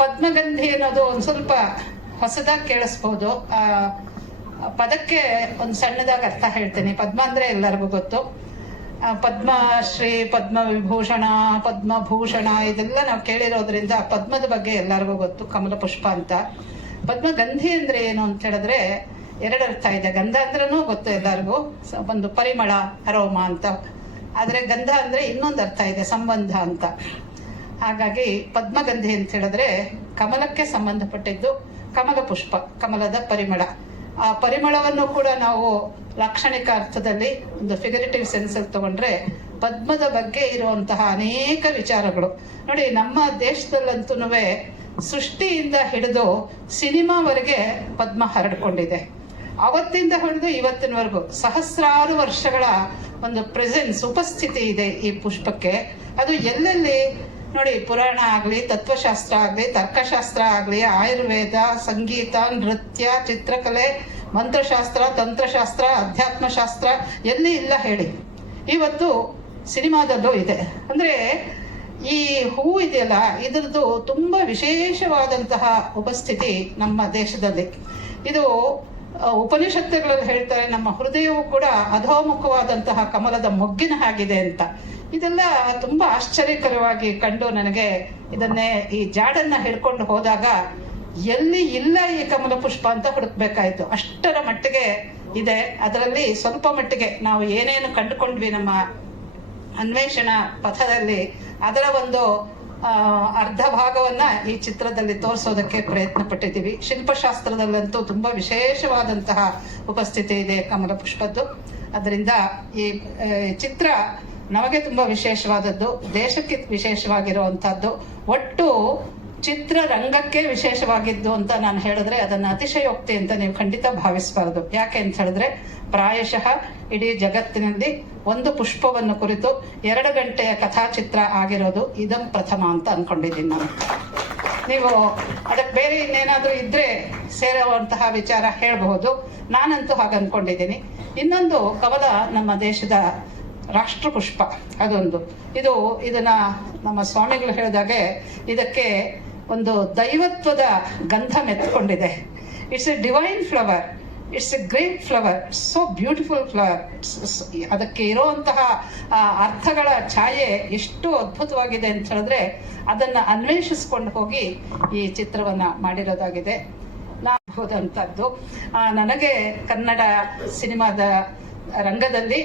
ಪದ್ಮಗಂಧಿ ಅನ್ನೋದು ಒಂದು ಸ್ವಲ್ಪ ಹೊಸದಾಗಿ ಕೇಳಿಸ್ಬೋದು. ಪದಕ್ಕೆ ಒಂದು ಸಣ್ಣದಾಗಿ ಅರ್ಥ ಹೇಳ್ತೀನಿ. ಪದ್ಮ ಅಂದ್ರೆ ಎಲ್ಲರಿಗೂ ಗೊತ್ತು. ಪದ್ಮಶ್ರೀ, ಪದ್ಮವಿಭೂಷಣ, ಪದ್ಮಭೂಷಣ ಇದೆಲ್ಲ ನಾವು ಕೇಳಿರೋದ್ರಿಂದ ಪದ್ಮದ ಬಗ್ಗೆ ಎಲ್ಲರಿಗೂ ಗೊತ್ತು, ಕಮಲ ಪುಷ್ಪ ಅಂತ. ಪದ್ಮಗಂಧಿ ಅಂದ್ರೆ ಏನು ಅಂತ ಹೇಳಿದ್ರೆ ಎರಡು ಅರ್ಥ ಇದೆ. ಗಂಧ ಅಂದ್ರೂ ಗೊತ್ತು ಎಲ್ಲರಿಗೂ, ಒಂದು ಪರಿಮಳ, ಅರೋಮ ಅಂತ. ಆದ್ರೆ ಗಂಧ ಅಂದ್ರೆ ಇನ್ನೊಂದು ಅರ್ಥ ಇದೆ, ಸಂಬಂಧ ಅಂತ. ಹಾಗಾಗಿ ಪದ್ಮಗಂಧಿ ಅಂತ ಹೇಳಿದ್ರೆ ಕಮಲಕ್ಕೆ ಸಂಬಂಧಪಟ್ಟಿದ್ದು ಕಮಲ ಪುಷ್ಪ, ಕಮಲದ ಪರಿಮಳ. ಆ ಪರಿಮಳವನ್ನು ಕೂಡ ನಾವು ಲಾಕ್ಷಣಿಕ ಅರ್ಥದಲ್ಲಿ, ಒಂದು ಫಿಗರೇಟಿವ್ ಸೆನ್ಸ್ ಅಲ್ಲಿ ತಗೊಂಡ್ರೆ ಪದ್ಮದ ಬಗ್ಗೆ ಇರುವಂತಹ ಅನೇಕ ವಿಚಾರಗಳು ನೋಡಿ. ನಮ್ಮ ದೇಶದಲ್ಲಂತೂ ಸೃಷ್ಟಿಯಿಂದ ಹಿಡಿದು ಸಿನಿಮಾವರೆಗೆ ಪದ್ಮ ಹರಡ್ಕೊಂಡಿದೆ. ಅವತ್ತಿಂದ ಹಿಡಿದು ಇವತ್ತಿನವರೆಗೂ ಸಹಸ್ರಾರು ವರ್ಷಗಳ ಒಂದು ಪ್ರೆಸೆನ್ಸ್, ಉಪಸ್ಥಿತಿ ಇದೆ ಈ ಪುಷ್ಪಕ್ಕೆ. ಅದು ಎಲ್ಲೆಲ್ಲಿ ನೋಡಿ, ಪುರಾಣ ಆಗಲಿ, ತತ್ವಶಾಸ್ತ್ರ ಆಗಲಿ, ತರ್ಕಶಾಸ್ತ್ರ ಆಗಲಿ, ಆಯುರ್ವೇದ, ಸಂಗೀತ, ನೃತ್ಯ, ಚಿತ್ರಕಲೆ, ಮಂತ್ರಶಾಸ್ತ್ರ, ತಂತ್ರಶಾಸ್ತ್ರ, ಅಧ್ಯಾತ್ಮಶಾಸ್ತ್ರ ಎಲ್ಲಿ ಇಲ್ಲ ಹೇಳಿ. ಇವತ್ತು ಸಿನಿಮಾದಲ್ಲೂ ಇದೆ. ಅಂದ್ರೆ ಈ ಹೂವು ಇದೆಯಲ್ಲ, ಇದ್ರದ್ದು ತುಂಬಾ ವಿಶೇಷವಾದಂತಹ ಉಪಸ್ಥಿತಿ ನಮ್ಮ ದೇಶದಲ್ಲಿ. ಇದು ಉಪನಿಷತ್ತುಗಳಲ್ಲಿ ಹೇಳ್ತಾರೆ, ನಮ್ಮ ಹೃದಯವು ಕೂಡ ಅಧೋಮುಖವಾದಂತಹ ಕಮಲದ ಮೊಗ್ಗಿನ ಹಾಗಿದೆ ಅಂತ. ಇದೆಲ್ಲ ತುಂಬಾ ಆಶ್ಚರ್ಯಕರವಾಗಿ ಕಂಡು ನನಗೆ ಇದನ್ನೇ, ಈ ಜಾಡನ್ನ ಹಿಡ್ಕೊಂಡು ಹೋದಾಗ ಎಲ್ಲಿ ಇಲ್ಲ ಈ ಕಮಲ ಪುಷ್ಪ ಅಂತ ಹುಡುಕ್ಬೇಕಾಯ್ತು. ಅಷ್ಟರ ಮಟ್ಟಿಗೆ ಇದೆ. ಅದರಲ್ಲಿ ಸ್ವಲ್ಪ ಮಟ್ಟಿಗೆ ನಾವು ಏನೇನು ಕಂಡುಕೊಂಡ್ವಿ ನಮ್ಮ ಅನ್ವೇಷಣಾ ಪಥದಲ್ಲಿ, ಅದರ ಒಂದು ಅರ್ಧ ಭಾಗವನ್ನ ಈ ಚಿತ್ರದಲ್ಲಿ ತೋರಿಸೋದಕ್ಕೆ ಪ್ರಯತ್ನ ಪಟ್ಟಿದ್ದೀವಿ. ಶಿಲ್ಪಶಾಸ್ತ್ರದಲ್ಲಂತೂ ತುಂಬಾ ವಿಶೇಷವಾದಂತಹ ಉಪಸ್ಥಿತಿ ಇದೆ ಕಮಲ ಪುಷ್ಪದ್ದು. ಅದರಿಂದ ಈ ಚಿತ್ರ ನಮಗೆ ತುಂಬಾ ವಿಶೇಷವಾದದ್ದು, ದೇಶಕ್ಕೆ ವಿಶೇಷವಾಗಿರುವಂತಹದ್ದು, ಒಟ್ಟು ಚಿತ್ರರಂಗಕ್ಕೆ ವಿಶೇಷವಾಗಿದ್ದು ಅಂತ ನಾನು ಹೇಳಿದ್ರೆ ಅದನ್ನ ಅತಿಶಯೋಕ್ತಿ ಅಂತ ನೀವು ಖಂಡಿತ ಭಾವಿಸಬಾರದು. ಯಾಕೆ ಅಂತ ಹೇಳಿದ್ರೆ ಪ್ರಾಯಶಃ ಇಡೀ ಜಗತ್ತಿನಲ್ಲಿ ಒಂದು ಪುಷ್ಪವನ್ನು ಕುರಿತು 2 ಗಂಟೆಯ ಕಥಾಚಿತ್ರ ಆಗಿರೋದು ಇದಂ ಪ್ರಥಮ ಅಂತ ಅನ್ಕೊಂಡಿದ್ದೀನಿ ನಾನು. ನೀವು ಅದಕ್ಕೆ ಬೇರೆ ಇನ್ನೇನಾದ್ರೂ ಇದ್ರೆ ಸೇರುವಂತಹ ವಿಚಾರ ಹೇಳಬಹುದು. ನಾನಂತೂ ಹಾಗೆ ಅನ್ಕೊಂಡಿದ್ದೀನಿ. ಇನ್ನೊಂದು ಕಮಲ ನಮ್ಮ ದೇಶದ ರಾಷ್ಟ್ರ ಪುಷ್ಪ, ಅದೊಂದು. ಇದನ್ನ ನಮ್ಮ ಸ್ವಾಮಿಗಳು ಹೇಳಿದಾಗೆ ಇದಕ್ಕೆ ಒಂದು ದೈವತ್ವದ ಗಂಧ ಮೆತ್ಕೊಂಡಿದೆ. It's a divine flower, it's a great flower, so beautiful flower. ಅದಕ್ಕೆ ಇರುವಂತಹ ಅರ್ಥಗಳ ಛಾಯೆ ಎಷ್ಟು ಅದ್ಭುತವಾಗಿದೆ ಅಂತ ಹೇಳಿದ್ರೆ ಅದನ್ನ ಅನ್ವೇಷಿಸ್ಕೊಂಡು ಹೋಗಿ ಈ ಚಿತ್ರವನ್ನ ಮಾಡಿರೋದಾಗಿದೆ. ಹೋದಂಥದ್ದು ನನಗೆ ಕನ್ನಡ ಸಿನಿಮಾದ ರಂಗದಲ್ಲಿ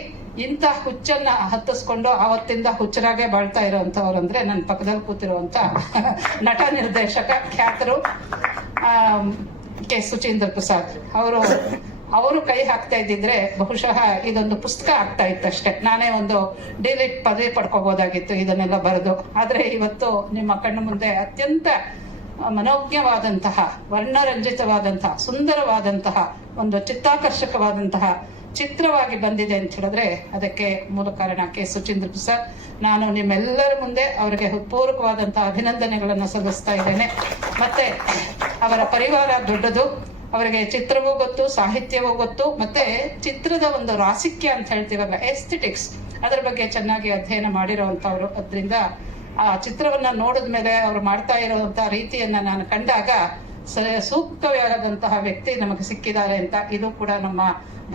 ಇಂಥ ಹುಚ್ಚನ್ನ ಹತ್ತಿಸ್ಕೊಂಡು ಆವತ್ತಿಂದ ಹುಚ್ಚರಾಗೆ ಬಾಳ್ತಾ ಇರೋವಂಥವ್ರು ಅಂದ್ರೆ ನನ್ನ ಪಕ್ಕದಲ್ಲಿ ಕೂತಿರುವಂತ ನಟ ನಿರ್ದೇಶಕ ಖ್ಯಾತರು ಕೆ ಸುಚೀಂದ್ರ ಪ್ರಸಾದ್ ಅವರು ಕೈ ಹಾಕ್ತಾ ಇದ್ದಿದ್ರೆ ಬಹುಶಃ ಇದೊಂದು ಪುಸ್ತಕ ಆಗ್ತಾ ಇತ್ತಷ್ಟೇ. ನಾನೇ ಒಂದು ಡಿಲಿಟ್ ಪದವಿ ಪಡ್ಕೋಬಹುದಾಗಿತ್ತು ಇದನ್ನೆಲ್ಲ ಬರೆದು. ಆದ್ರೆ ಇವತ್ತು ನಿಮ್ಮ ಕಣ್ಣು ಮುಂದೆ ಅತ್ಯಂತ ಮನೋಜ್ಞವಾದಂತಹ, ವರ್ಣರಂಜಿತವಾದಂತಹ, ಸುಂದರವಾದಂತಹ, ಒಂದು ಚಿತ್ತಾಕರ್ಷಕವಾದಂತಹ ಚಿತ್ರವಾಗಿ ಬಂದಿದೆ ಅಂತ ಹೇಳಿದ್ರೆ ಅದಕ್ಕೆ ಮೂಲ ಕಾರಣ ಕೆ ಸುಚೀಂದ್ರ ಪ್ರಸಾದ್. ನಾನು ನಿಮ್ಮೆಲ್ಲರ ಮುಂದೆ ಅವರಿಗೆ ಹೃತ್ಪೂರ್ವಕವಾದಂತಹ ಅಭಿನಂದನೆಗಳನ್ನು ಸಲ್ಲಿಸ್ತಾ ಇದ್ದೇನೆ. ಮತ್ತೆ ಅವರ ಪರಿವಾರ ದೊಡ್ಡದು, ಅವರಿಗೆ ಚಿತ್ರವೂ ಗೊತ್ತು, ಸಾಹಿತ್ಯವೂ ಗೊತ್ತು, ಮತ್ತೆ ಚಿತ್ರದ ಒಂದು ರಾಸಿಕ್ಯ ಅಂತ ಹೇಳ್ತೀವಲ್ಲ, ಎಸ್ಥೆಟಿಕ್ಸ್, ಅದರ ಬಗ್ಗೆ ಚೆನ್ನಾಗಿ ಅಧ್ಯಯನ ಮಾಡಿರುವಂತವ್ರು. ಅದರಿಂದ ಆ ಚಿತ್ರವನ್ನ ನೋಡಿದ ಮೇಲೆ ಅವರು ಮಾಡ್ತಾ ಇರುವಂತಹ ರೀತಿಯನ್ನ ನಾನು ಕಂಡಾಗ ಸೂಕ್ತವಾದಂತಹ ವ್ಯಕ್ತಿ ನಮಗೆ ಸಿಕ್ಕಿದ್ದಾರೆ ಅಂತ, ಇದು ಕೂಡ ನಮ್ಮ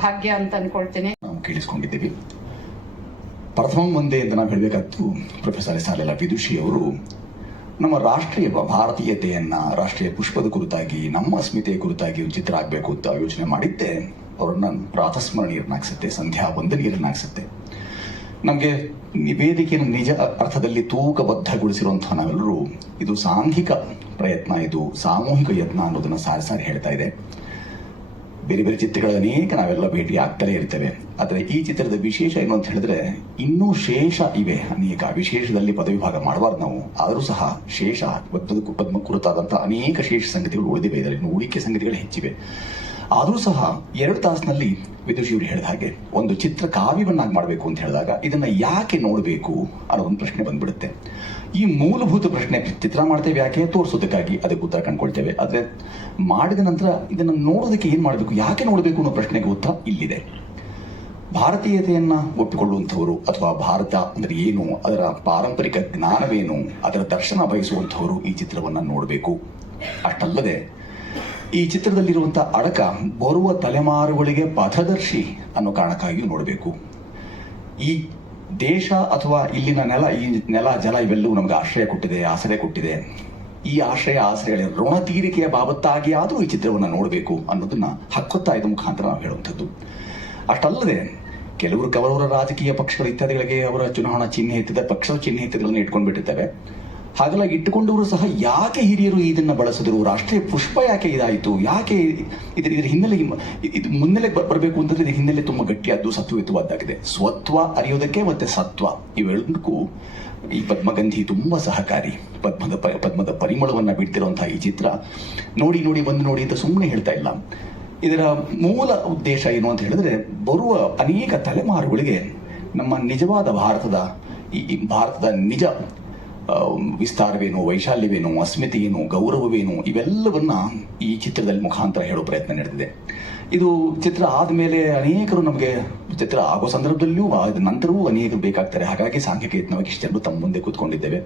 ಭಾಗ್ಯ ಅಂತ ಅನ್ಕೊಳ್ತೀನಿ. ನಾವು ಕೇಳಿಸ್ಕೊಂಡಿದ್ದೀವಿ. ಪ್ರಥಮ ಒಂದೇ ಅಂತ ನಾವು ಹೇಳಬೇಕಾದ್ದು ಪ್ರೊಫೆಸರ್ ಎಸ್.ಆರ್. ವಿದುಷಿ ಅವರು ನಮ್ಮ ರಾಷ್ಟ್ರೀಯ ಭಾರತೀಯತೆಯನ್ನ, ರಾಷ್ಟ್ರೀಯ ಪುಷ್ಪದ ಕುರಿತಾಗಿ, ನಮ್ಮ ಅಸ್ಮಿತೆಯ ಕುರಿತಾಗಿ ಒಂದು ಚಿತ್ರ ಆಗ್ಬೇಕು ಅಂತ ಯೋಚನೆ ಮಾಡಿದ್ದೆ ಅವ್ರನ್ನ ಪ್ರಾತಸ್ಮರಣೀಯರನ್ನಾಗಿಸುತ್ತೆ, ಸಂಧ್ಯಾ ವಂದನೀಯರನ್ನಾಗಿಸುತ್ತೆ. ನಮಗೆ ನಿವೇದಿಕೆಯನ್ನು ನಿಜ ಅರ್ಥದಲ್ಲಿ ತೂಕಬದ್ಧಗೊಳಿಸಿರುವಂತಹ ನಾವೆಲ್ಲರೂ ಇದು ಸಾಂಘಿಕ ಪ್ರಯತ್ನ, ಇದು ಸಾಮೂಹಿಕ ಯತ್ನ ಅನ್ನೋದನ್ನ ಸಾರಿ ಸಾರಿ ಹೇಳ್ತಾ ಇದೆ. ಬೇರೆ ಬೇರೆ ಚಿತ್ರಗಳ ಅನೇಕ ನಾವೆಲ್ಲ ಭೇಟಿ ಆಗ್ತಲೇ ಇರ್ತೇವೆ. ಆದರೆ ಈ ಚಿತ್ರದ ವಿಶೇಷ ಏನು ಅಂತ ಹೇಳಿದ್ರೆ ಇನ್ನೂ ಶೇಷ ಇವೆ ಅನೇಕ. ವಿಶೇಷದಲ್ಲಿ ಪದವಿಭಾಗ ಮಾಡಬಾರ್ದು ನಾವು, ಆದರೂ ಸಹ ಶೇಷ ಪದ್ಮ ಕುರಿತಾದಂತಹ ಅನೇಕ ಶೇಷ ಸಂಗತಿಗಳು ಉಳಿದಿವೆ. ಇದರಲ್ಲಿ ಇನ್ನು ಉಳಿಕೆ ಸಂಗತಿಗಳು ಹೆಚ್ಚಿವೆ. ಆದರೂ ಸಹ 2 ತಾಸಿನಲ್ಲಿ ವಿದುಷಿಯವರು ಹೇಳಿದ ಹಾಗೆ ಒಂದು ಚಿತ್ರ ಕಾವ್ಯವನ್ನಾಗಿ ಮಾಡಬೇಕು ಅಂತ ಹೇಳಿದಾಗ ಇದನ್ನ ಯಾಕೆ ನೋಡಬೇಕು ಅನ್ನೋ ಒಂದು ಪ್ರಶ್ನೆ ಬಂದ್ಬಿಡುತ್ತೆ. ಈ ಮೂಲಭೂತ ಪ್ರಶ್ನೆ, ಚಿತ್ರ ಮಾಡ್ತೇವೆ ಯಾಕೆ, ತೋರಿಸೋದಕ್ಕಾಗಿ, ಅದಕ್ಕೆ ಉತ್ತರ ಕಂಡುಕೊಳ್ತೇವೆ. ಆದ್ರೆ ಮಾಡಿದ ನಂತರ ಇದನ್ನು ನೋಡೋದಕ್ಕೆ ಏನ್ ಮಾಡಬೇಕು, ಯಾಕೆ ನೋಡಬೇಕು ಅನ್ನೋ ಪ್ರಶ್ನೆಗೆ ಉತ್ತರ ಇಲ್ಲಿದೆ. ಭಾರತೀಯತೆಯನ್ನ ಒಪ್ಪಿಕೊಳ್ಳುವಂಥವರು ಅಥವಾ ಭಾರತ ಅಂದ್ರೆ ಏನು, ಅದರ ಪಾರಂಪರಿಕ ಜ್ಞಾನವೇನು, ಅದರ ದರ್ಶನ ಬಯಸುವಂಥವರು ಈ ಚಿತ್ರವನ್ನ ನೋಡಬೇಕು. ಅಷ್ಟಲ್ಲದೆ ಈ ಚಿತ್ರದಲ್ಲಿರುವಂತಹ ಅಡಕ ಬರುವ ತಲೆಮಾರುಗಳಿಗೆ ಪಥದರ್ಶಿ ಅನ್ನೋ ಕಾರಣಕ್ಕಾಗಿಯೂ ನೋಡಬೇಕು. ಈ ದೇಶ ಅಥವಾ ಇಲ್ಲಿನ ನೆಲ, ಈ ನೆಲ ಜಲ ಇವೆಲ್ಲವೂ ನಮಗೆ ಆಶ್ರಯ ಕೊಟ್ಟಿದೆ, ಆಸರೆ ಕೊಟ್ಟಿದೆ. ಈ ಆಸರೆಗಳ ಋಣ ತೀರಿಕೆಯ ಬಾಬತ್ತಾಗಿ ಆದರೂ ಈ ಚಿತ್ರವನ್ನು ನೋಡಬೇಕು ಅನ್ನೋದನ್ನ ಹಕ್ಕೊತ್ತಾಯದ ಮುಖಾಂತರ ನಾವು ಹೇಳುವಂಥದ್ದು. ಅಷ್ಟಲ್ಲದೆ ಕೆಲವರು ಅವರವರ ರಾಜಕೀಯ ಪಕ್ಷಗಳು ಇತ್ಯಾದಿಗಳಿಗೆ ಅವರ ಚುನಾವಣಾ ಚಿಹ್ನೆ ಎತ್ತಿದ ಪಕ್ಷದ ಚಿಹ್ನೆ ಎತ್ತಿಗಳನ್ನು ಇಟ್ಕೊಂಡ್ಬಿಟ್ಟಿರ್ತವೆ. ಹಾಗೆಲ್ಲ ಇಟ್ಟುಕೊಂಡವರು ಸಹ ಯಾಕೆ ಹಿರಿಯರು ಇದನ್ನ ಬಳಸಿದ್ರು, ರಾಷ್ಟ್ರೀಯ ಪುಷ್ಪ ಯಾಕೆ ಇದಾಯಿತು, ಯಾಕೆ ಇದ್ರ ಹಿನ್ನೆಲೆ, ಇದು ಮುನ್ನೆಲೆ ಬರಬೇಕು ಅಂತಂದ್ರೆ ಇದ್ರ ಹಿನ್ನೆಲೆ ತುಂಬಾ ಗಟ್ಟಿಯಾದ್ದು ಸತ್ವಯುತವಾದ್ದಾಗಿದೆ. ಸ್ವತ್ವ ಅರಿಯೋದಕ್ಕೆ ಮತ್ತೆ ಸತ್ವ ಇವೆರಡಕ್ಕೂ ಈ ಪದ್ಮಗಂಧಿ ತುಂಬಾ ಸಹಕಾರಿ. ಪದ್ಮದ ಪರಿಮಳವನ್ನ ಬಿಡ್ತಿರುವಂತಹ ಈ ಚಿತ್ರ ನೋಡಿ ಅಂತ ಸುಮ್ಮನೆ ಹೇಳ್ತಾ ಇಲ್ಲ. ಇದರ ಮೂಲ ಉದ್ದೇಶ ಏನು ಅಂತ ಹೇಳಿದ್ರೆ, ಬರುವ ಅನೇಕ ತಲೆಮಾರುಗಳಿಗೆ ನಮ್ಮ ನಿಜವಾದ ಈ ಭಾರತದ ನಿಜ ವಿಸ್ತಾರವೇನು, ವೈಶಾಲ್ಯವೇನು, ಅಸ್ಮಿತೆ ಏನು, ಗೌರವವೇನು, ಇವೆಲ್ಲವನ್ನ ಈ ಚಿತ್ರದಲ್ಲಿ ಮುಖಾಂತರ ಹೇಳೋ ಪ್ರಯತ್ನ ನಡೆದಿದೆ. ಇದು ಚಿತ್ರ ಆದಮೇಲೆ ಅನೇಕರು ನಮಗೆ ಚಿತ್ರ ಆಗೋ ಸಂದರ್ಭದಲ್ಲಿಯೂ ನಂತರವೂ ಅನೇಕರು ಬೇಕಾಗ್ತಾರೆ. ಹಾಗಾಗಿ ಸಾಂಘಿಕ ಯತ್ನವಾಗಿ ಇಷ್ಟು ಜನರು ತಮ್ಮ ಮುಂದೆ ಕೂತ್ಕೊಂಡಿದ್ದೇವೆ.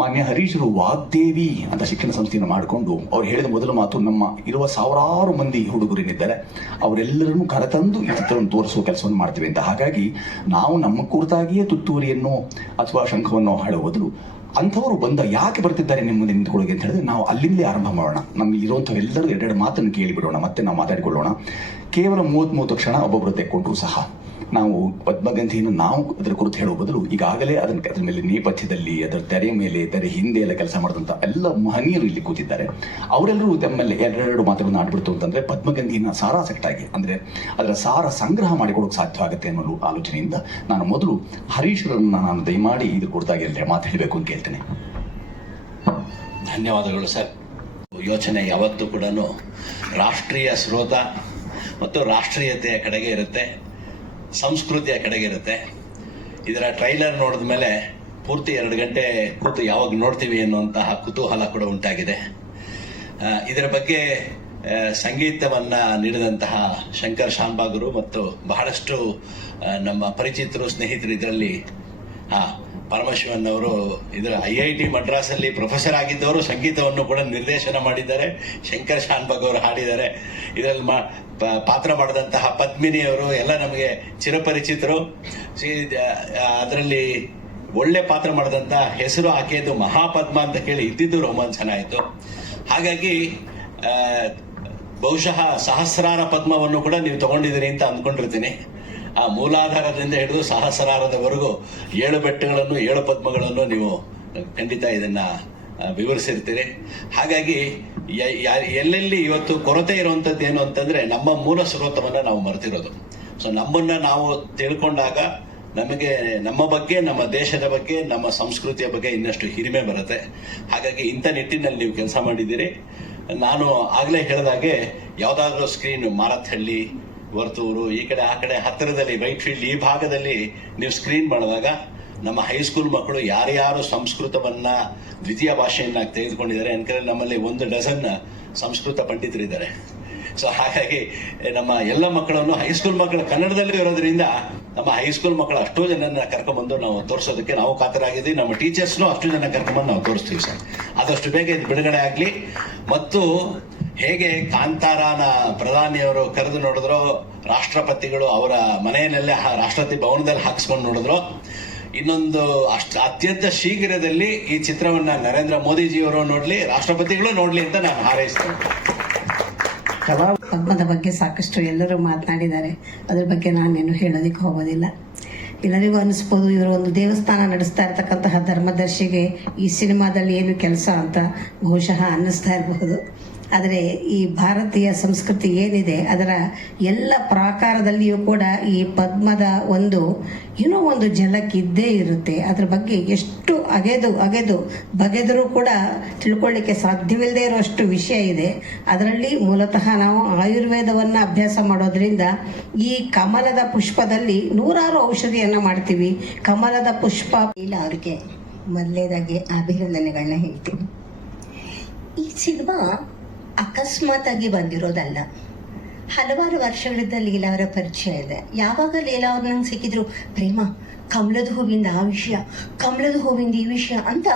ಮಾನ್ಯ ಹರೀಶರು ವಾಗ್ದೇವಿ ಅಂತ ಶಿಕ್ಷಣ ಸಂಸ್ಥೆಯನ್ನು ಮಾಡಿಕೊಂಡು ಅವ್ರು ಹೇಳಿದ ಮೊದಲ ಮಾತು, ನಮ್ಮ ಇರುವ ಸಾವಿರಾರು ಮಂದಿ ಹುಡುಗರೇನಿದ್ದಾರೆ ಅವರೆಲ್ಲರನ್ನು ಕರೆತಂದು ಈ ಚಿತ್ರವನ್ನು ತೋರಿಸುವ ಕೆಲಸವನ್ನು ಮಾಡ್ತೇವೆ ಅಂತ. ಹಾಗಾಗಿ ನಾವು ನಮ್ಮ ಕುರಿತಾಗಿಯೇ ತುತ್ತೂರಿಯನ್ನು ಅಥವಾ ಶಂಖವನ್ನು ಹೇಳುವ ಬದಲು ಅಂಥವರು ಯಾಕೆ ಬರ್ತಿದ್ದಾರೆ ನಿಮ್ಮ ಮುಂದೆ ನಿಂತ್ಕೊಳ್ಳೋಕೆ ಅಂತ ಹೇಳಿದ್ರೆ, ನಾವು ಅಲ್ಲಿಂದಲೇ ಆರಂಭ ಮಾಡೋಣ. ನಮಗೆ ಇರುವಂಥವೆಲ್ಲರೂ ಎರಡೆರಡು ಮಾತನ್ನು ಕೇಳಿಬಿಡೋಣ, ಮತ್ತೆ ನಾವು ಮಾತಾಡಿಕೊಳ್ಳೋಣ. ಕೇವಲ 30 ಕ್ಷಣ ಒಬ್ಬೊಬ್ಬರು ತೆಕ್ಕೊಂಡ್ರು ಸಹ ನಾವು ಪದ್ಮಗಂಧಿಯನ್ನು ನಾವು ಅದರ ಕುರಿತು ಹೇಳುವ ಬದಲು ಈಗಾಗಲೇ ಅದರ ಮೇಲೆ ನೇಪಥ್ಯದಲ್ಲಿ, ಅದರ ತೆರೆ ಮೇಲೆ, ತೆರೆ ಹಿಂದೆ ಎಲ್ಲ ಕೆಲಸ ಮಾಡಿದಂಥ ಎಲ್ಲ ಮಹನೀಯರು ಇಲ್ಲಿ ಕೂತಿದ್ದಾರೆ. ಅವರೆಲ್ಲರೂ ತಮ್ಮಲ್ಲಿ ಎರಡೆರಡು ಮಾತುಗಳನ್ನು ಆಡ್ಬಿಡ್ತು ಅಂತಂದ್ರೆ ಪದ್ಮಗಂಧಿನ ಸಾರಾಸಟ್ಟಾಗಿ ಅಂದ್ರೆ ಅದರ ಸಾರ ಸಂಗ್ರಹ ಮಾಡಿಕೊಡೋಕೆ ಸಾಧ್ಯವಾಗುತ್ತೆ ಅನ್ನೋ ಆಲೋಚನೆಯಿಂದ ನಾನು ಮೊದಲು ಹರೀಶ್ರನ್ನ ನಾನು ದಯಮಾಡಿ ಇದ್ರ ಕುರಿತಾಗಿ ಎಲ್ಲರೇ ಮಾತು ಹೇಳಬೇಕು ಅಂತ ಕೇಳ್ತೇನೆ. ಧನ್ಯವಾದಗಳು ಸರ್. ಯೋಚನೆ ಯಾವತ್ತೂ ಕೂಡ ರಾಷ್ಟ್ರೀಯ ಸ್ರೋತ ಮತ್ತು ರಾಷ್ಟ್ರೀಯತೆಯ ಕಡೆಗೆ ಇರುತ್ತೆ, ಸಂಸ್ಕೃತಿಯ ಕಡೆಗೆ ಇರುತ್ತೆ. ಇದರ ಟ್ರೈಲರ್ ನೋಡಿದ ಮೇಲೆ ಪೂರ್ತಿ 2 ಗಂಟೆ ಕೂತು ಯಾವಾಗ ನೋಡ್ತೀವಿ ಅನ್ನುವಂತಹ ಕುತೂಹಲ ಕೂಡ ಉಂಟಾಗಿದೆ. ಇದರ ಬಗ್ಗೆ ಸಂಗೀತವನ್ನ ನೀಡಿದಂತಹ ಶಂಕರ್ ಶಾನ್ಭಾಗರು ಮತ್ತು ಬಹಳಷ್ಟು ನಮ್ಮ ಪರಿಚಿತರು, ಸ್ನೇಹಿತರು ಇದರಲ್ಲಿ ಪರಮಶಿವನ್ ಅವರು ಇದರ IIT ಮಡ್ರಾಸಲ್ಲಿ ಪ್ರೊಫೆಸರ್ ಆಗಿದ್ದವರು ಸಂಗೀತವನ್ನು ಕೂಡ ನಿರ್ದೇಶನ ಮಾಡಿದ್ದಾರೆ. ಶಂಕರ್ ಶಾನ್ಭಾಗ್ ಅವರು ಹಾಡಿದ್ದಾರೆ. ಇದರಲ್ಲಿ ಪಾತ್ರ ಮಾಡಿದಂತಹ ಪದ್ಮಿನಿ ಅವರು ಎಲ್ಲ ನಮಗೆ ಚಿರಪರಿಚಿತರು. ಅದರಲ್ಲಿ ಒಳ್ಳೆ ಪಾತ್ರ ಮಾಡಿದಂತ ಹೆಸರು ಆಕೆಯದು ಮಹಾಪದ್ಮ ಅಂತ ಕೇಳಿ ಇದ್ದಿದ್ದು ರೋಮಾಂಚನ ಆಯಿತು. ಹಾಗಾಗಿ ಬಹುಶಃ ಸಹಸ್ರಾರ ಪದ್ಮವನ್ನು ಕೂಡ ನೀವು ತಗೊಂಡಿದ್ದೀರಿ ಅಂತ ಅಂದ್ಕೊಂಡಿರ್ತೀನಿ. ಆ ಮೂಲಾಧಾರದಿಂದ ಹಿಡಿದು ಸಹಸ್ರಾರದವರೆಗೂ 7 ಬೆಟ್ಟಗಳನ್ನು 7 ಪದ್ಮಗಳನ್ನು ನೀವು ಖಂಡಿತ ಇದನ್ನ ವಿವರಿಸಿರ್ತೀರಿ. ಹಾಗಾಗಿ ಎಲ್ಲೆಲ್ಲಿ ಇವತ್ತು ಕೊರತೆ ಇರುವಂತದ್ದು ಏನು ಅಂತಂದ್ರೆ, ನಮ್ಮ ಮೂಲ ಸ್ರೋತವನ್ನ ನಾವು ಮರೆತಿರೋದು. ಸೊ ನಮ್ಮನ್ನ ನಾವು ತಿಳ್ಕೊಂಡಾಗ ನಮಗೆ ನಮ್ಮ ಬಗ್ಗೆ, ನಮ್ಮ ದೇಶದ ಬಗ್ಗೆ, ನಮ್ಮ ಸಂಸ್ಕೃತಿಯ ಬಗ್ಗೆ ಇನ್ನಷ್ಟು ಹಿರಿಮೆ ಬರುತ್ತೆ. ಹಾಗಾಗಿ ಇಂಥ ನಿಟ್ಟಿನಲ್ಲಿ ನೀವು ಕೆಲಸ ಮಾಡಿದ್ದೀರಿ. ನಾನು ಆಗ್ಲೇ ಹೇಳಿದಾಗೆ ಯಾವ್ದಾದ್ರು ಸ್ಕ್ರೀನ್ ಮಾರತ್ಹಳ್ಳಿ, ವರ್ತೂರು, ಈ ಕಡೆ ಆ ಕಡೆ ಹತ್ತಿರದಲ್ಲಿ ವೈಟ್ ಫೀಲ್ಡ್ ಈ ಭಾಗದಲ್ಲಿ ನೀವು ಸ್ಕ್ರೀನ್ ಮಾಡಿದಾಗ ನಮ್ಮ ಹೈಸ್ಕೂಲ್ ಮಕ್ಕಳು ಯಾರ್ಯಾರು ಸಂಸ್ಕೃತವನ್ನ ದ್ವಿತೀಯ ಭಾಷೆಯನ್ನಾಗಿ ತೆಗೆದುಕೊಂಡಿದ್ದಾರೆ ಅನ್ಕರೆ ನಮ್ಮಲ್ಲಿ 1 ಡಜನ್ ಸಂಸ್ಕೃತ ಪಂಡಿತರಿದ್ದಾರೆ. ಸೊ ಹಾಗಾಗಿ ನಮ್ಮ ಎಲ್ಲ ಮಕ್ಕಳನ್ನು, ಹೈಸ್ಕೂಲ್ ಮಕ್ಕಳು ಕನ್ನಡದಲ್ಲೂ ಇರೋದ್ರಿಂದ ನಮ್ಮ ಹೈಸ್ಕೂಲ್ ಮಕ್ಕಳು ಅಷ್ಟೋ ಜನನ ಕರ್ಕೊಂಡ್ಬಂದು ನಾವು ತೋರಿಸೋದಕ್ಕೆ ನಾವು ಕಾತರಾಗಿದ್ದೀವಿ. ನಮ್ಮ ಟೀಚರ್ಸ್ನು ಅಷ್ಟು ಜನ ಕರ್ಕೊಂಡ್ಬಂದು ನಾವು ತೋರಿಸ್ತೀವಿ ಸರ್. ಆದಷ್ಟು ಬೇಗ ಇದು ಬಿಡುಗಡೆ ಆಗಲಿ. ಮತ್ತು ಹೇಗೆ ಕಾಂತಾರಾನ ಪ್ರಧಾನಿಯವರು ಕರೆದು ನೋಡಿದ್ರು, ರಾಷ್ಟ್ರಪತಿಗಳು ಅವರ ಮನೆಯಲ್ಲೇ ರಾಷ್ಟ್ರಪತಿ ಭವನದಲ್ಲಿ ಹಾಕಿಸ್ಕೊಂಡು ನೋಡಿದ್ರು, ಇನ್ನೊಂದು ಅತ್ಯಂತ ಶೀಘ್ರದಲ್ಲಿ ಈ ಚಿತ್ರವನ್ನ ನರೇಂದ್ರ ಮೋದಿಜಿಯವರು ನೋಡ್ಲಿ, ರಾಷ್ಟ್ರಪತಿಗಳು ನೋಡ್ಲಿ ಅಂತ ನಾನು ಹಾರೈಸ್ತೇನೆ. ಪದ್ಮದ ಬಗ್ಗೆ ಸಾಕಷ್ಟು ಎಲ್ಲರೂ ಮಾತನಾಡಿದ್ದಾರೆ. ಅದ್ರ ಬಗ್ಗೆ ನಾನೇನು ಹೇಳೋದಕ್ಕೆ ಹೋಗೋದಿಲ್ಲ. ಎಲ್ಲರಿಗೂ ಅನಿಸ್ಬೋದು ಇವರು ಒಂದು ದೇವಸ್ಥಾನ ನಡೆಸ್ತಾ ಇರ್ತಕ್ಕಂತಹ ಧರ್ಮದರ್ಶಿಗೆ ಈ ಸಿನಿಮಾದಲ್ಲಿ ಏನು ಕೆಲಸ ಅಂತ ಬಹುಶಃ ಅನ್ನಿಸ್ತಾ ಇರಬಹುದು. ಆದರೆ ಈ ಭಾರತೀಯ ಸಂಸ್ಕೃತಿ ಏನಿದೆ ಅದರ ಎಲ್ಲ ಪ್ರಾಕಾರದಲ್ಲಿಯೂ ಕೂಡ ಈ ಪದ್ಮದ ಒಂದು ಝಲಕ್ ಇರುತ್ತೆ. ಅದ್ರ ಬಗ್ಗೆ ಎಷ್ಟು ಅಗೆದು ಬಗೆದರೂ ಕೂಡ ತಿಳ್ಕೊಳ್ಳಿಕ್ಕೆ ಸಾಧ್ಯವಿಲ್ಲದೆ ಇರುವಷ್ಟು ವಿಷಯ ಇದೆ. ಅದರಲ್ಲಿ ಮೂಲತಃ ನಾವು ಆಯುರ್ವೇದವನ್ನು ಅಭ್ಯಾಸ ಮಾಡೋದ್ರಿಂದ ಈ ಕಮಲದ ಪುಷ್ಪದಲ್ಲಿ 100 ಔಷಧಿಯನ್ನು ಮಾಡ್ತೀವಿ. ಕಮಲದ ಪುಷ್ಪ ಇಲ್ಲ. ಅವ್ರಿಗೆ ಮೊದಲೇದಾಗಿ ಅಭಿನಂದನೆಗಳನ್ನ ಹೇಳ್ತೀನಿ. ಈ ಸಿನಿಮಾ ಅಕಸ್ಮಾತ್ ಆಗಿ ಬಂದಿರೋದಲ್ಲ. ಹಲವಾರು ವರ್ಷಗಳಿಂದ ಲೀಲಾ ಅವರ ಪರಿಚಯ ಇದೆ. ಯಾವಾಗ ಲೀಲಾ ಅವ್ರು ನಂಗೆ ಸಿಕ್ಕಿದ್ರು, ಪ್ರೇಮ ಕಮಲದ ಹೂವಿಂದ ಆ ವಿಷಯ, ಕಮಲದ ಹೂವಿಂದ ಈ ವಿಷಯ ಅಂತ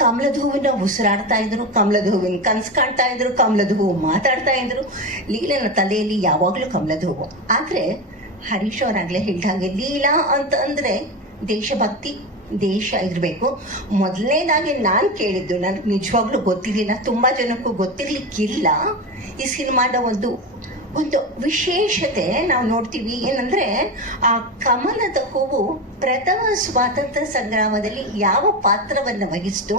ಕಮಲದ ಹೂವಿನ ಉಸಿರಾಡ್ತಾ ಇದ್ರು, ಕಮಲದ ಹೂವಿನ ಕನ್ಸು ಕಾಣ್ತಾ ಇದ್ರು, ಕಮಲದ ಹೂವು ಮಾತಾಡ್ತಾ ಇದ್ರು. ಲೀಲನ ತಲೆಯಲ್ಲಿ ಯಾವಾಗಲೂ ಕಮಲದ ಹೂವು. ಆದರೆ ಹರೀಶ್ ಅವರಾಗಲೇ ಹೇಳಿದಾಗೆ ಲೀಲಾ ಅಂತ ಅಂದರೆ ದೇಶಭಕ್ತಿ, ದೇಶ ಇರಬೇಕು. ಮೊದಲನೇದಾಗಿ ನಾನು ಕೇಳಿದ್ದು, ನನಗೆ ನಿಜವಾಗ್ಲೂ ಗೊತ್ತಿರಲಿಲ್ಲ, ತುಂಬ ಜನಕ್ಕೂ ಗೊತ್ತಿರ್ಲಿಕ್ಕಿಲ್ಲ, ಈ ಸಿನಿಮಾದ ಒಂದು ವಿಶೇಷತೆ ನಾವು ನೋಡ್ತೀವಿ. ಏನಂದ್ರೆ ಆ ಕಮಲದ ಹೂವು ಪ್ರಥಮ ಸ್ವಾತಂತ್ರ್ಯ ಸಂಗ್ರಾಮದಲ್ಲಿ ಯಾವ ಪಾತ್ರವನ್ನು ವಹಿಸಿತು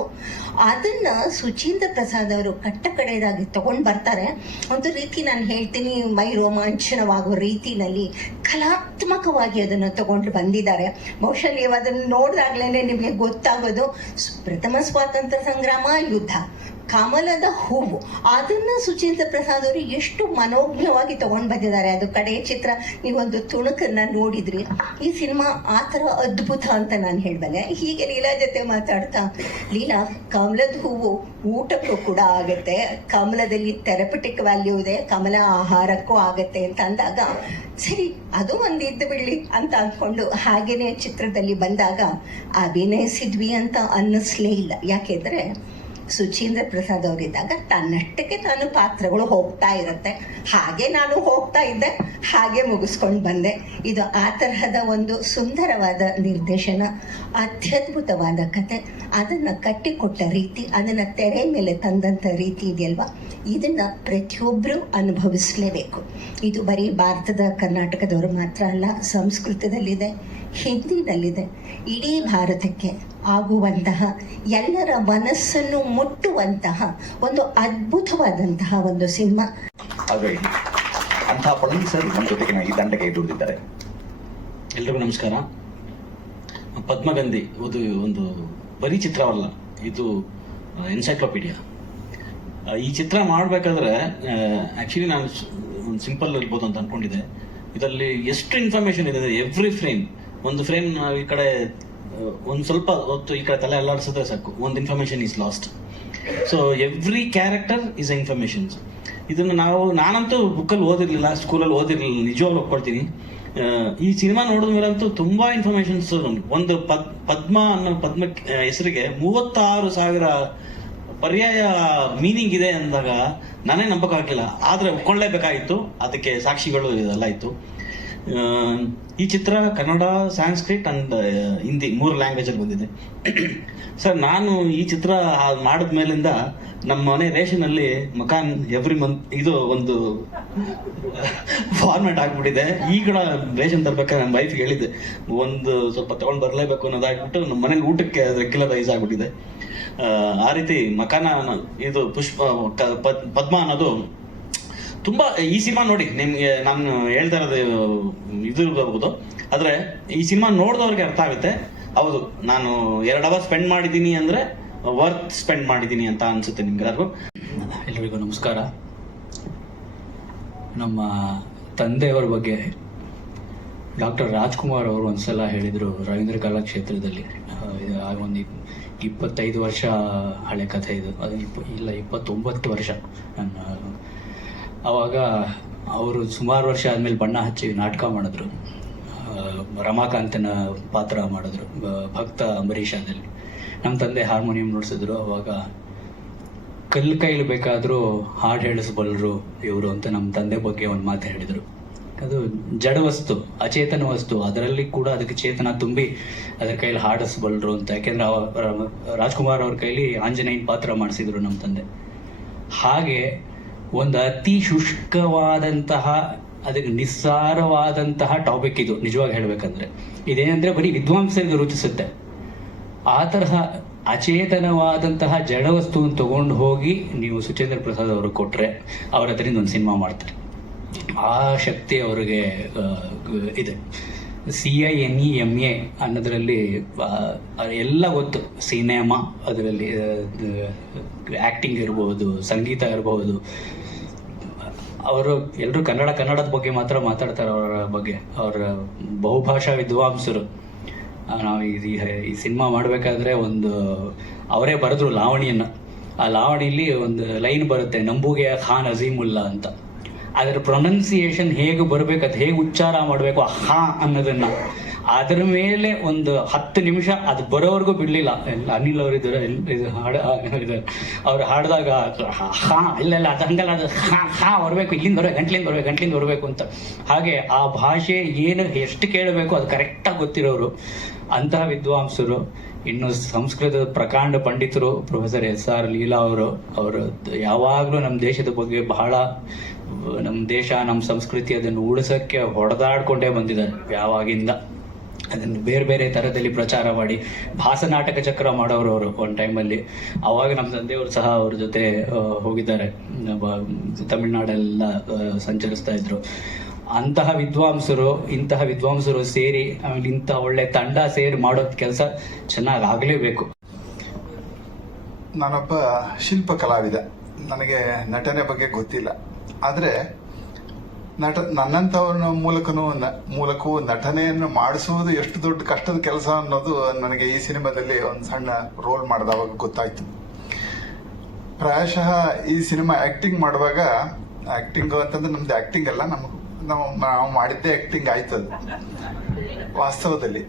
ಅದನ್ನ ಸುಚೀಂದ್ರ ಪ್ರಸಾದ್ ಅವರು ಕಟ್ಟಕಡೆಯದಾಗಿ ತಗೊಂಡು ಬರ್ತಾರೆ. ಒಂದು ರೀತಿ ನಾನು ಹೇಳ್ತೀನಿ, ಮೈ ರೋಮಾಂಚನವಾಗುವ ರೀತಿಯಲ್ಲಿ ಕಲಾತ್ಮಕವಾಗಿ ಅದನ್ನು ತಗೊಂಡು ಬಂದಿದ್ದಾರೆ. ಬಹುಶಃ ನೀವು ಅದನ್ನು ನೋಡಿದಾಗ್ಲೇ ನಿಮಗೆ ಗೊತ್ತಾಗೋದು, ಪ್ರಥಮ ಸ್ವಾತಂತ್ರ್ಯ ಸಂಗ್ರಾಮ, ಯುದ್ಧ, ಕಮಲದ ಹೂವು, ಅದನ್ನ ಸುಚೀಂದ್ರ ಪ್ರಸಾದ್ ಅವರು ಎಷ್ಟು ಮನೋಜ್ಞವಾಗಿ ತಗೊಂಡು ಬಂದಿದ್ದಾರೆ. ಅದು ಕಡೆಯ ಚಿತ್ರ ನೀವೊಂದು ತುಣುಕನ್ನ ನೋಡಿದ್ರಿ. ಈ ಸಿನಿಮಾ ಆ ಥರ ಅದ್ಭುತ ಅಂತ ನಾನು ಹೇಳ್ಬಲ್ಲೆ. ಹೀಗೆ ಲೀಲಾ ಜೊತೆ ಮಾತಾಡ್ತಾ, ಲೀಲಾ ಕಮಲದ ಹೂವು ಊಟಕ್ಕೂ ಕೂಡ ಆಗತ್ತೆ, ಕಮಲದಲ್ಲಿ ಥೆರಪಿಟಿಕ್ ವ್ಯಾಲ್ಯೂ ಇದೆ, ಕಮಲ ಆಹಾರಕ್ಕೂ ಆಗತ್ತೆ ಅಂತ ಅಂದಾಗ ಸರಿ ಅದು ಒಂದು ಇದ್ದು ಬಿಡ್ಲಿ ಅಂತ ಅಂದ್ಕೊಂಡು ಹಾಗೇನೆ ಚಿತ್ರದಲ್ಲಿ ಬಂದಾಗ ಅಭಿನಯಿಸಿದ್ವಿ ಅಂತ ಅನ್ನಿಸ್ಲೇ ಇಲ್ಲ. ಯಾಕೆಂದ್ರೆ ಸುಚೀಂದ್ರ ಪ್ರಸಾದ್ ಅವರಿದ್ದಾಗ ತನ್ನಷ್ಟಕ್ಕೆ ತಾನು ಪಾತ್ರಗಳು ಹೋಗ್ತಾ ಇರುತ್ತೆ, ಹಾಗೆ ನಾನು ಹೋಗ್ತಾ ಇದ್ದೆ, ಹಾಗೆ ಮುಗಿಸ್ಕೊಂಡು ಬಂದೆ. ಇದು ಆ ತರಹದ ಒಂದು ಸುಂದರವಾದ ನಿರ್ದೇಶನ, ಅತ್ಯದ್ಭುತವಾದ ಕತೆ, ಅದನ್ನು ಕಟ್ಟಿಕೊಟ್ಟ ರೀತಿ, ಅದನ್ನು ತೆರೆ ಮೇಲೆ ತಂದಂಥ ರೀತಿ ಇದೆಯಲ್ವಾ, ಇದನ್ನು ಪ್ರತಿಯೊಬ್ಬರು ಅನುಭವಿಸಲೇಬೇಕು. ಇದು ಬರೀ ಭಾರತದ ಕರ್ನಾಟಕದವರು ಮಾತ್ರ ಅಲ್ಲ, ಸಂಸ್ಕೃತದಲ್ಲಿದೆ, ಹಿಂದಿನಲ್ಲಿದೆ. ಇಡೀ ಭಾರತಕ್ಕೆ ಆಗುವಂತಹ, ಎಲ್ಲರ ಮನಸ್ಸನ್ನು ಮುಟ್ಟುವಂತಹ ಒಂದು ಅದ್ಭುತವಾದಂತಹ ಒಂದು ಸಿನಿಮಾ. ಹಾಗಾಗಿ ಅಂತಹ ಪಳನಿ ಸರ್ ನಮ್ಮ ಜೊತೆಗೆ ಈ ತಂಡಕ್ಕೆ ದುಡಿದಿದ್ದಾರೆ. ಎಲ್ರಿಗೂ ನಮಸ್ಕಾರ. ಪದ್ಮಗಂಧಿ ಒಂದು ಬರೀ ಚಿತ್ರವಲ್ಲ, ಇದು ಎನ್ಸೈಕ್ಲೋಪೀಡಿಯಾ. ಈ ಚಿತ್ರ ಮಾಡಬೇಕಾದ್ರೆ ಆ್ಯಕ್ಚುಲಿ ನಾನು ಒಂದು ಸಿಂಪಲ್ ಇರ್ಬೋದು ಅಂತ ಅಂದ್ಕೊಂಡಿದ್ದೆ. ಇದರಲ್ಲಿ ಎಷ್ಟು ಇನ್ಫಾರ್ಮೇಷನ್ ಇದೆ, ಎವ್ರಿ ಫ್ರೇಮ್, ಒಂದು ಫ್ರೇಮ್ ನಾವು ಈ ಕಡೆ ಒಂದು ಸ್ವಲ್ಪ ಹೊತ್ತು ಈ ಕಡೆ ತಲೆ ಅಲ್ಲಾಡಿಸಿದ್ರೆ ಸಾಕು, ಒಂದು information is last. So every character is informations. ಇದನ್ನು ನಾನಂತೂ ಬುಕ್ಕಲ್ಲಿ ಓದಿರಲಿಲ್ಲ, ಸ್ಕೂಲಲ್ಲಿ ಓದಿರಲಿಲ್ಲ, ನಿಜವಾಗ್ಲೂ ಒಪ್ಕೊಳ್ತೀನಿ. ಈ ಸಿನಿಮಾ ನೋಡಿದ ಮೇಲಂತೂ ತುಂಬಾ ಇನ್ಫಾರ್ಮೇಶನ್ಸ್. ಒಂದು ಪದ್ಮ ಅನ್ನೋ ಪದ್ಮ ಹೆಸರಿಗೆ 36,000 ಪರ್ಯಾಯ ಮೀನಿಂಗ್ ಇದೆ ಅಂದಾಗ ನಾನೇ ನಂಬಕ್ಕಾಗಲಿಲ್ಲ. ಆದ್ರೆ ಒಪ್ಕೊಳ್ಳೇಬೇಕಾಗಿತ್ತು, ಅದಕ್ಕೆ ಸಾಕ್ಷಿಗಳು ಇದೆಲ್ಲ ಇತ್ತು. ಈ ಚಿತ್ರ ಕನ್ನಡ, ಸಂಸ್ಕೃತ್ ಅಂಡ್ ಹಿಂದಿ 3 ಲ್ಯಾಂಗ್ವೇಜ್ ಅಲ್ಲಿ ಬಂದಿದೆ. ಸರ್, ನಾನು ಈ ಚಿತ್ರ ಮಾಡಿದ ಮೇಲಿಂದ ನಮ್ಮ ಮನೆ ರೇಷನ್ ಅಲ್ಲಿ ಮಕಾನ್ ಎವ್ರಿ ಮಂತ್ ಇದು ಒಂದು ಫಾರ್ಮ್ಯಾಟ್ ಆಗ್ಬಿಟ್ಟಿದೆ. ಈಗ ರೇಷನ್ ತರ್ಬೇಕಾದ್ರೆ ನನ್ನ ವೈಫ್ಗೆ ಹೇಳಿದ್ದೆ, ಒಂದು ಸ್ವಲ್ಪ ತಗೊಂಡ್ ಬರ್ಲೇಬೇಕು ಅನ್ನೋದಾಗ್ಬಿಟ್ಟು ನಮ್ಮ ಮನೇಲಿ ಊಟಕ್ಕೆ ರೆಗ್ಯುಲರೈಸ್ ಆಗ್ಬಿಟ್ಟಿದೆ. ಆ ರೀತಿ ಮಕಾನ ಇದು ಪದ್ಮ ಅನ್ನೋದು ತುಂಬಾ, ಈ ಸಿನಿಮಾ ನೋಡಿ ನಿಮ್ಗೆ ನಾನು ಹೇಳ್ತಾ ಇರೋದು ಇದು ಇರಬಹುದು, ಆದ್ರೆ ಈ ಸಿನಿಮಾ ನೋಡಿದವ್ರಿಗೆ ಅರ್ಥ ಆಗುತ್ತೆ. ಹೌದು, ನಾನು 2 ಅವರ್ ಸ್ಪೆಂಡ್ ಮಾಡಿದ್ದೀನಿ ಅಂದ್ರೆ ವರ್ತ್ ಸ್ಪೆಂಡ್ ಮಾಡಿದ್ದೀನಿ ಅಂತ ಅನ್ಸುತ್ತೆ ನಿಮ್ಗೆಲ್ಲರಿಗೂ. ಎಲ್ರಿಗೂ ನಮಸ್ಕಾರ. ನಮ್ಮ ತಂದೆಯವರ ಬಗ್ಗೆ ಡಾಕ್ಟರ್ ರಾಜ್ಕುಮಾರ್ ಅವರು ಒಂದ್ಸಲ ಹೇಳಿದರು ರವೀಂದ್ರ ಕಲಾಕ್ಷೇತ್ರದಲ್ಲಿ. ಒಂದು 25 ವರ್ಷ ಹಳೆ ಕಥೆ ಇದು, ಅದು 29 ವರ್ಷ. ನನ್ನ ಆವಾಗ ಅವರು ಸುಮಾರು ವರ್ಷ ಆದಮೇಲೆ ಬಣ್ಣ ಹಚ್ಚಿ ನಾಟಕ ಮಾಡಿದ್ರು, ರಮಾಕಾಂತನ ಪಾತ್ರ ಮಾಡಿದ್ರು ಭಕ್ತ ಅಂಬರೀಷದಲ್ಲಿ. ನಮ್ಮ ತಂದೆ ಹಾರ್ಮೋನಿಯಂ ನುಡಿಸಿದ್ರು. ಅವಾಗ ಕೈಲಿ ಬೇಕಾದರೂ ಹಾಡು ಹೇಳಿಸಬಲ್ಲರು ಇವರು ಅಂತ ನಮ್ಮ ತಂದೆ ಬಗ್ಗೆ ಒಂದು ಮಾತು ಹೇಳಿದರು. ಅದು ಜಡ ವಸ್ತು, ಅಚೇತನ ವಸ್ತು, ಅದರಲ್ಲಿ ಕೂಡ ಅದಕ್ಕೆ ಚೇತನ ತುಂಬಿ ಅದರ ಕೈಲಿ ಹಾಡಿಸಬಲ್ಲರು ಅಂತ. ಯಾಕೆಂದ್ರೆ ರಾಜ್ಕುಮಾರ್ ಅವ್ರ ಕೈಲಿ ಆಂಜನೇಯನ ಪಾತ್ರ ಮಾಡಿಸಿದ್ರು ನಮ್ಮ ತಂದೆ. ಹಾಗೆ ಒಂದು ಅತಿ ಶುಷ್ಕವಾದಂತಹ, ಅದಕ್ಕೆ ನಿಸ್ಸಾರವಾದಂತಹ ಟಾಪಿಕ್ ಇದು. ನಿಜವಾಗಿ ಹೇಳ್ಬೇಕಂದ್ರೆ ಇದೇನಂದ್ರೆ ಬರೀ ವಿದ್ವಾಂಸರಿಗೆ ರುಚಿಸುತ್ತೆ. ಆ ತರಹ ಅಚೇತನವಾದಂತಹ ಜಡ ವಸ್ತುವನ್ನು ತಗೊಂಡು ಹೋಗಿ ನೀವು ಸುಚೇಂದ್ರ ಪ್ರಸಾದ್ ಅವರು ಕೊಟ್ರೆ ಅವ್ರ ಅದರಿಂದ ಒಂದು ಸಿನಿಮಾ ಮಾಡ್ತಾರೆ. ಆ ಶಕ್ತಿ ಅವರಿಗೆ ಇದೆ. CINEMA ಅನ್ನೋದ್ರಲ್ಲಿ ಎಲ್ಲ ಗೊತ್ತು. ಸಿನಿಮಾ, ಅದರಲ್ಲಿ ಆಕ್ಟಿಂಗ್ ಇರಬಹುದು, ಸಂಗೀತ ಇರಬಹುದು. ಅವರು ಎಲ್ಲರೂ ಕನ್ನಡದ ಬಗ್ಗೆ ಮಾತ್ರ ಮಾತಾಡ್ತಾರೆ. ಅವರ ಬಗ್ಗೆ, ಅವರ ಬಹುಭಾಷಾ ವಿದ್ವಾಂಸರು. ನಾವು ಈ ಸಿನಿಮಾ ಮಾಡಬೇಕಾದ್ರೆ ಅವರೇ ಬರೆದ್ರು ಲಾವಣಿಯನ್ನ. ಆ ಲಾವಣಿಯಲ್ಲಿ ಒಂದು ಲೈನ್ ಬರುತ್ತೆ, ನಂಬುಗೆ ಖಾನ್ ಅಜೀಮುಲ್ಲಾ ಅಂತ. ಅದರ ಪ್ರೊನೌನ್ಸಿಯೇಷನ್ ಹೇಗೆ ಬರಬೇಕು, ಅದು ಹೇಗೆ ಉಚ್ಚಾರ ಮಾಡಬೇಕು, ಹಾ ಅನ್ನೋದನ್ನ ಅದರ ಮೇಲೆ ಒಂದು 10 ನಿಮಿಷ ಅದು ಬರೋವರೆಗೂ ಬಿಡಲಿಲ್ಲ. ಅನಿಲ್ ಅವರಿದ್ದಾರೆ, ಅವ್ರು ಹಾಡಿದಾಗ ಹಾ ಇಲ್ಲ ಅದು ಹಂಗಲ್ಲ, ಅದು ಹಾ ಬರಬೇಕು, ಇಲ್ಲಿಂದ ಬರಬೇಕು, ಗಂಟ್ಲಿಂದ ಬರಬೇಕು ಅಂತ. ಹಾಗೆ ಆ ಭಾಷೆ ಏನು ಎಷ್ಟು ಕೇಳಬೇಕು ಅದು ಕರೆಕ್ಟಾಗಿ ಗೊತ್ತಿರೋರು ಅಂತಹ ವಿದ್ವಾಂಸರು. ಇನ್ನು ಸಂಸ್ಕೃತದ ಪ್ರಕಾಂಡ ಪಂಡಿತರು ಪ್ರೊಫೆಸರ್ SR ಲೀಲಾ ಅವರು ಯಾವಾಗಲೂ ನಮ್ಮ ದೇಶದ ಬಗ್ಗೆ ಬಹಳ, ನಮ್ಮ ದೇಶ ನಮ್ಮ ಸಂಸ್ಕೃತಿ ಅದನ್ನು ಉಳಿಸೋಕ್ಕೆ ಹೊಡೆದಾಡ್ಕೊಂಡೇ ಬಂದಿದ್ದಾರೆ ಯಾವಾಗಿಂದ. ಅದನ್ನು ಬೇರೆ ಬೇರೆ ಥರದಲ್ಲಿ ಪ್ರಚಾರ ಮಾಡಿ ಭಾಸನಾಟಕ ಚಕ್ರ ಮಾಡೋರು ಅವರು ಒಂದು ಟೈಮಲ್ಲಿ. ಆವಾಗ ನಮ್ಮ ತಂದೆಯವರು ಸಹ ಅವ್ರ ಜೊತೆ ಹೋಗಿದ್ದಾರೆ, ತಮಿಳ್ನಾಡೆಲ್ಲ ಸಂಚರಿಸ್ತಾ ಇದ್ರು. ಇಂತಹ ವಿದ್ವಾಂಸರು ಸೇರಿ ಆಮೇಲೆ ಇಂಥ ಒಳ್ಳೆ ತಂಡ ಸೇರಿ ಮಾಡೋ ಕೆಲಸ ಚೆನ್ನಾಗಿ ಆಗಲೇಬೇಕು. ನಾನೊಬ್ಬ ಶಿಲ್ಪ ಕಲಾವಿದ, ನನಗೆ ನಟನೆ ಬಗ್ಗೆ ಗೊತ್ತಿಲ್ಲ. ಆದರೆ ನನ್ನಂಥವ್ರ ಮೂಲಕವೂ ನಟನೆಯನ್ನು ಮಾಡಿಸುವುದು ಎಷ್ಟು ದೊಡ್ಡ ಕಷ್ಟದ ಕೆಲಸ ಅನ್ನೋದು ನನಗೆ ಈ ಸಿನಿಮಾದಲ್ಲಿ ಒಂದು ಸಣ್ಣ ರೋಲ್ ಮಾಡಿದವಾಗ ಗೊತ್ತಾಯ್ತು. ಪ್ರಾಯಶಃ ಈ ಸಿನಿಮಾ ಆಕ್ಟಿಂಗ್ ಮಾಡುವಾಗ, ಆಕ್ಟಿಂಗ್ ಅಂತಂದ್ರೆ ನಮ್ದು ಆಕ್ಟಿಂಗ್ ಅಲ್ಲ, ನಾವು ಮಾಡಿದ್ದೇ ಆಕ್ಟಿಂಗ್ ಆಯ್ತದ ವಾಸ್ತವದಲ್ಲಿ.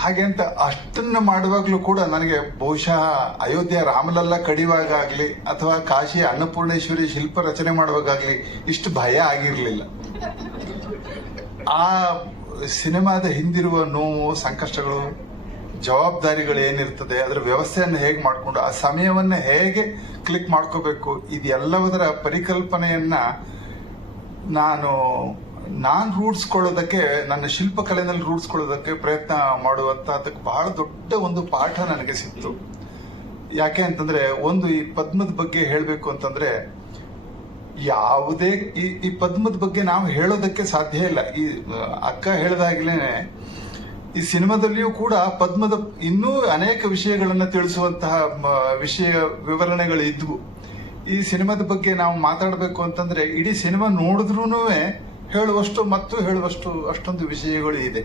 ಹಾಗೆ ಅಂತ ಅಷ್ಟನ್ನು ಮಾಡುವಾಗ್ಲೂ ಕೂಡ ನನಗೆ ಬಹುಶಃ ಅಯೋಧ್ಯೆ ರಾಮಲಲ್ಲ ಕಡಿಯುವಾಗಲಿ ಅಥವಾ ಕಾಶಿ ಅನ್ನಪೂರ್ಣೇಶ್ವರಿ ಶಿಲ್ಪ ರಚನೆ ಮಾಡುವಾಗಲಿ ಇಷ್ಟು ಭಯ ಆಗಿರಲಿಲ್ಲ. ಆ ಸಿನಿಮಾದ ಹಿಂದಿರುವ ನೋವು, ಸಂಕಷ್ಟಗಳು, ಜವಾಬ್ದಾರಿಗಳು ಏನಿರ್ತದೆ, ಅದರ ವ್ಯವಸ್ಥೆಯನ್ನು ಹೇಗೆ ಮಾಡಿಕೊಂಡು ಆ ಸಮಯವನ್ನು ಹೇಗೆ ಕ್ಲಿಕ್ ಮಾಡ್ಕೋಬೇಕು, ಇದೆಲ್ಲದರ ಪರಿಕಲ್ಪನೆಯನ್ನ ನಾನು ರೂಢಿಸ್ಕೊಳ್ಳೋದಕ್ಕೆ, ನನ್ನ ಶಿಲ್ಪಕಲೆಯಲ್ಲಿ ರೂಢಿಸ್ಕೊಳ್ಳೋದಕ್ಕೆ ಪ್ರಯತ್ನ ಮಾಡುವಂತಹದಕ್ಕೆ ಬಹಳ ದೊಡ್ಡ ಒಂದು ಪಾಠ ನನಗೆ ಸಿಕ್ತು. ಯಾಕೆ ಅಂತಂದ್ರೆ, ಈ ಪದ್ಮದ ಬಗ್ಗೆ ಹೇಳಬೇಕು ಅಂತಂದ್ರೆ, ಯಾವುದೇ ಈ ಪದ್ಮದ ಬಗ್ಗೆ ನಾವು ಹೇಳೋದಕ್ಕೆ ಸಾಧ್ಯ ಇಲ್ಲ. ಈ ಅಕ್ಕ ಹೇಳಿದಾಗಲೇನೆ ಈ ಸಿನಿಮಾದಲ್ಲಿಯೂ ಕೂಡ ಪದ್ಮದ ಇನ್ನೂ ಅನೇಕ ವಿಷಯಗಳನ್ನ ತಿಳಿಸುವಂತಹ ವಿಷಯ ವಿವರಣೆಗಳು ಇದ್ವು. ಈ ಸಿನಿಮಾದ ಬಗ್ಗೆ ನಾವು ಮಾತಾಡಬೇಕು ಅಂತಂದ್ರೆ ಇಡೀ ಸಿನಿಮಾ ನೋಡಿದ್ರೂ ಹೇಳುವಷ್ಟು ಅಷ್ಟೊಂದು ವಿಷಯಗಳು ಇದೆ.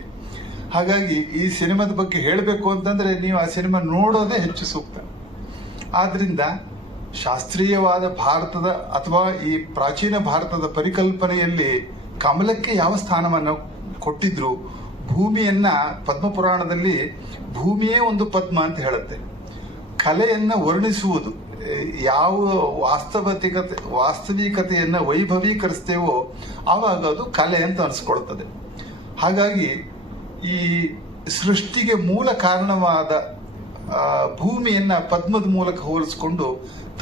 ಹಾಗಾಗಿ ಈ ಸಿನಿಮಾದ ಬಗ್ಗೆ ಹೇಳಬೇಕು ಅಂತಂದ್ರೆ ನೀವು ಆ ಸಿನಿಮಾ ನೋಡೋದೇ ಹೆಚ್ಚು ಸೂಕ್ತ. ಆದ್ರಿಂದ ಶಾಸ್ತ್ರೀಯವಾದ ಭಾರತದ ಅಥವಾ ಈ ಪ್ರಾಚೀನ ಭಾರತದ ಪರಿಕಲ್ಪನೆಯಲ್ಲಿ ಕಮಲಕ್ಕೆ ಯಾವ ಸ್ಥಾನವನ್ನು ಕೊಟ್ಟಿದ್ರು, ಭೂಮಿಯನ್ನ ಪದ್ಮಪುರಾಣದಲ್ಲಿ ಭೂಮಿಯೇ ಒಂದು ಪದ್ಮ ಅಂತ ಹೇಳುತ್ತೆ. ಕಲೆಯನ್ನ ವರ್ಣಿಸುವುದು, ಯಾವ ವಾಸ್ತವಿಕತೆಯನ್ನ ವೈಭವೀಕರಿಸ್ತೇವೋ ಆವಾಗ ಅದು ಕಲೆ ಅಂತ ಅನಿಸ್ಕೊಳ್ತದೆ. ಹಾಗಾಗಿ ಈ ಸೃಷ್ಟಿಗೆ ಮೂಲ ಕಾರಣವಾದ ಭೂಮಿಯನ್ನ ಪದ್ಮದ ಮೂಲಕ ಹೋಲಿಸ್ಕೊಂಡು